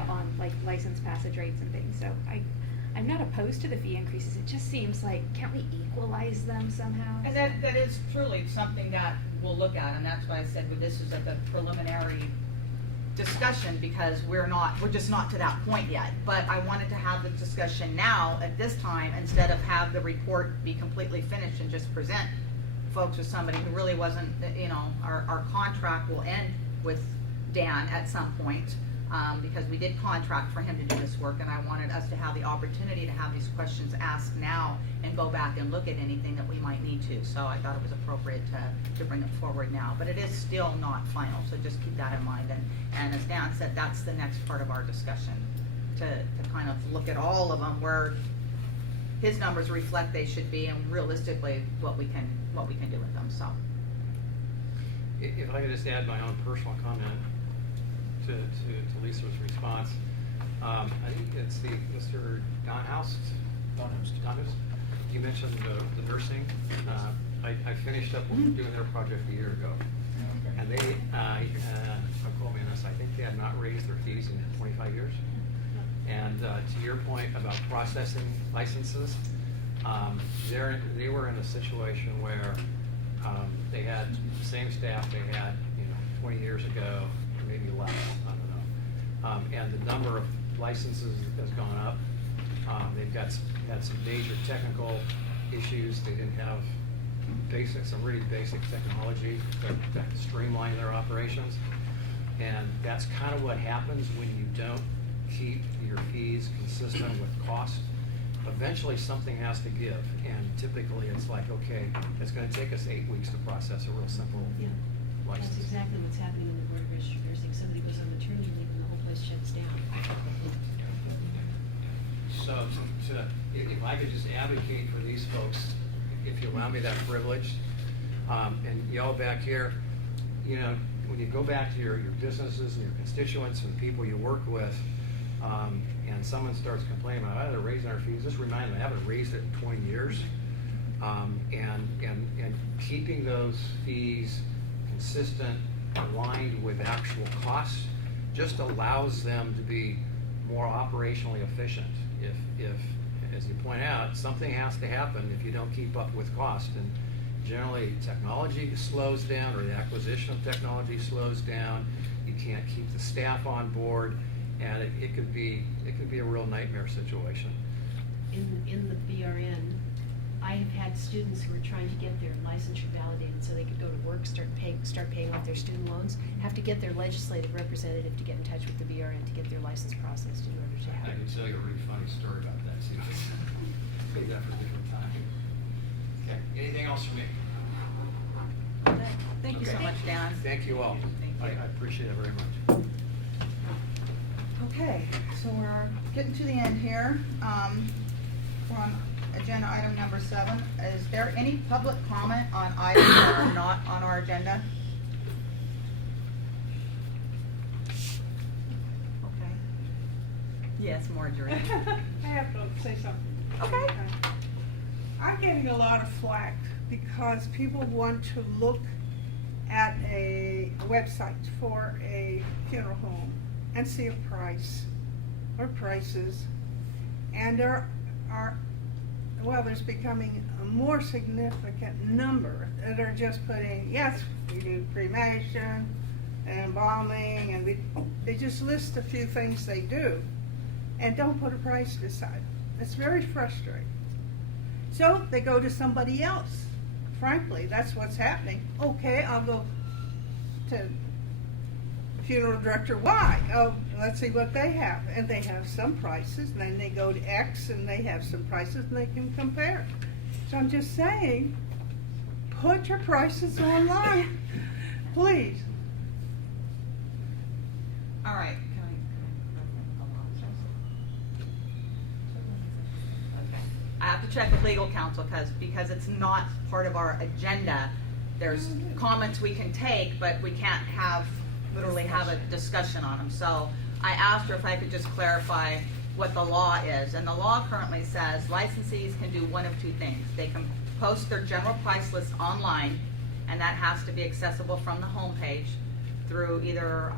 on like license passage rates and things. So I'm not opposed to the fee increases. It just seems like, can't we equalize them somehow? And that is truly something that we'll look at, and that's why I said, well, this is at the preliminary discussion, because we're just not to that point yet. But I wanted to have the discussion now at this time instead of have the report be completely finished and just present folks with somebody who really wasn't, you know, our contract will end with Dan at some point, because we did contract for him to do this work, and I wanted us to have the opportunity to have these questions asked now and go back and look at anything that we might need to. So I thought it was appropriate to bring it forward now, but it is still not final, so just keep that in mind. And as Dan said, that's the next part of our discussion, to kind of look at all of them where his numbers reflect they should be, and realistically what we can do with them. So If I could just add my own personal comment to Lisa's response. I think it's Mr. Donhouse. You mentioned the nursing. I finished up doing their project a year ago. And they, don't quote me on this, I think they had not raised their fees in 25 years. And to your point about processing licenses, they were in a situation where they had the same staff they had, 20 years ago, maybe less, I don't know. And the number of licenses has gone up. They've had some major technical issues. They didn't have some really basic technology to streamline their operations. And that's kind of what happens when you don't keep your fees consistent with cost. Eventually something has to give, and typically it's like, okay, it's going to take us 8 weeks to process a real simple license. That's exactly what's happening in the Board of Registered Nursing. Somebody goes on maternity leave and the whole place shuts down. So if I could just advocate for these folks, if you allow me that privilege, And y'all back here, you know, when you go back to your businesses and your constituents and the people you work with, and someone starts complaining about, oh, they're raising our fees, just remind them, I haven't raised it in 20 years. And keeping those fees consistent, aligned with actual costs, just allows them to be more operationally efficient. If, as you point out, something has to happen if you don't keep up with cost. And generally, technology slows down, or the acquisition of technology slows down. You can't keep the staff on board, and it could be a real nightmare situation. In the BRN, I have had students who are trying to get their licensure validated so they could go to work, start paying off their student loans, have to get their legislative representative to get in touch with the BRN to get their license processed in order to have I it. can tell you a really funny story about that too. Save that for a different time. Okay, anything else from me? Thank you so Okay. much, Dan. Thank you all. I appreciate it very much. Okay, so we're getting to the end here. We're on agenda item number 7. Is there any public comment on items that are not on our agenda? Okay. Yes, Marjorie. I have to say something. Okay. I'm getting a lot of flack because people want to look at a website for a funeral home and see a price or prices. And there are, well, there's becoming a more significant number that are just putting, yes, we do cremation and embalming, and they just list a few things they do and don't put a price beside it. It's very frustrating. So they go to somebody else. Frankly, that's what's happening. Okay, I'll go to funeral director Y. Oh, let's see what they have. And they have some prices, and then they go to X and they have some prices and they can compare. So I'm just saying, put your prices online, please. All right. I have to check with legal counsel because it's not part of our agenda. There's comments we can take, but we can't literally have a discussion on them. So I asked her if I could just clarify what the law is. And the law currently says licensees can do one of two things. They can post their general price list online, and that has to be accessible from the homepage through either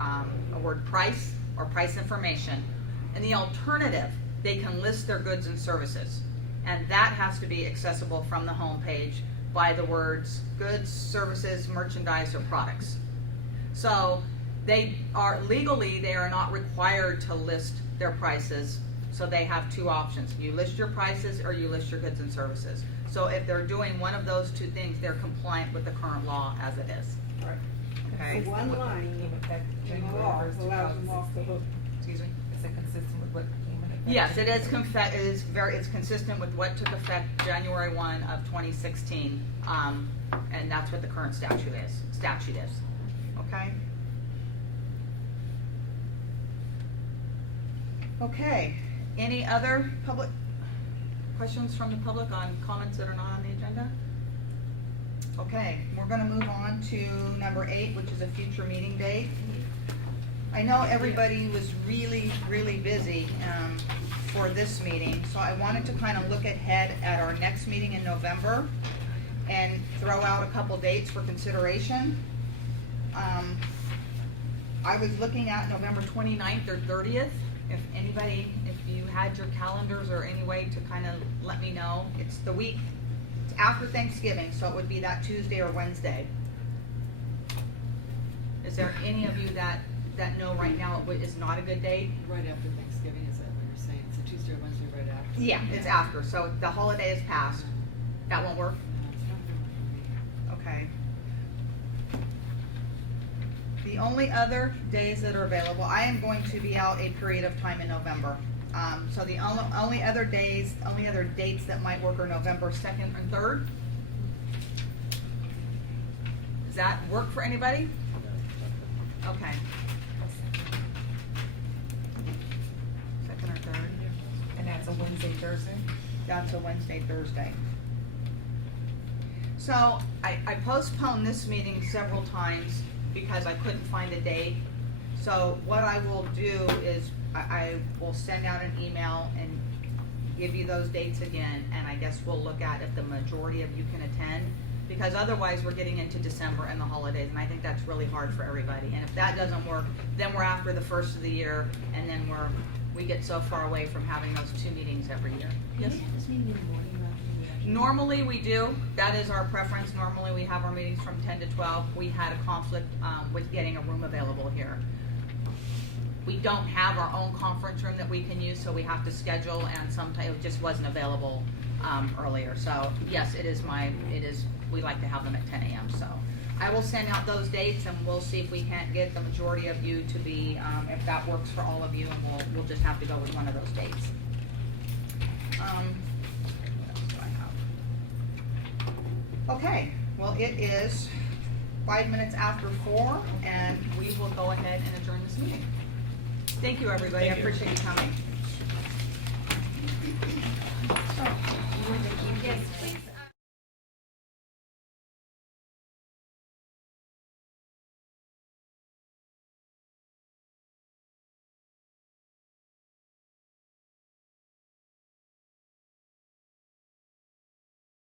a word price or price information. And the alternative, they can list their goods and services. And that has to be accessible from the homepage by the words goods, services, merchandise, or products. So they are not required to list their prices. So they have two options. You list your prices or you list your goods and services. So if they're doing one of those two things, they're compliant with the current law as it is. Right. Okay. So one line in the law allows them off the hook. Excuse me? Is it consistent with what became an effect? Yes, it is. It's consistent with what took effect January 1 of 2016, and that's what the current statute is. Okay. Okay. Any other public questions from the public on comments that are not on the agenda? Okay, we're going to move on to number 8, which is a future meeting date. I know everybody was really, really busy for this meeting, so I wanted to kind of look ahead at our next meeting in November and throw out a couple dates for consideration. I was looking at November 29th or 30th. If you had your calendars or any way to kind of let me know. It's the week after Thanksgiving, so it would be that Tuesday or Wednesday. Is there any of you that know right now it is not a good date? Right after Thanksgiving, is that what you're saying? It's a Tuesday or Wednesday right after? Yeah, it's after, so the holiday is past. That won't work? No, it's not gonna work for me. Okay. The only other days that are available, I am going to be out a period of time in November. So the only other dates that might work are November 2nd and 3rd. Does that work for anybody? Okay. 2nd or 3rd. And that's a Wednesday, Thursday? That's a Wednesday, Thursday. So I postponed this meeting several times because I couldn't find a date. So what I will do is I will send out an email and give you those dates again, and I guess we'll look at if the majority of you can attend, because otherwise we're getting into December and the holidays, and I think that's really hard for everybody. And if that doesn't work, then we're after the first of the year, and then we get so far away from having those 2 meetings every year. Yes? Can we have this meeting in the morning rather than the afternoon? Normally we do, that is our preference. Normally we have our meetings from 10 to 12. We had a conflict with getting a room available here. We don't have our own conference room that we can use, so we have to schedule, and sometimes it just wasn't available earlier. So yes, we like to have them at 10 a.m. So I will send out those dates, and we'll see if we can't get the majority of you to be, if that works for all of you, and we'll just have to go with one of those dates. What else do I have? Okay, well, it is 5 minutes after 4, and we will go ahead and adjourn this meeting. Thank you, everybody. I appreciate you coming. Yes, please.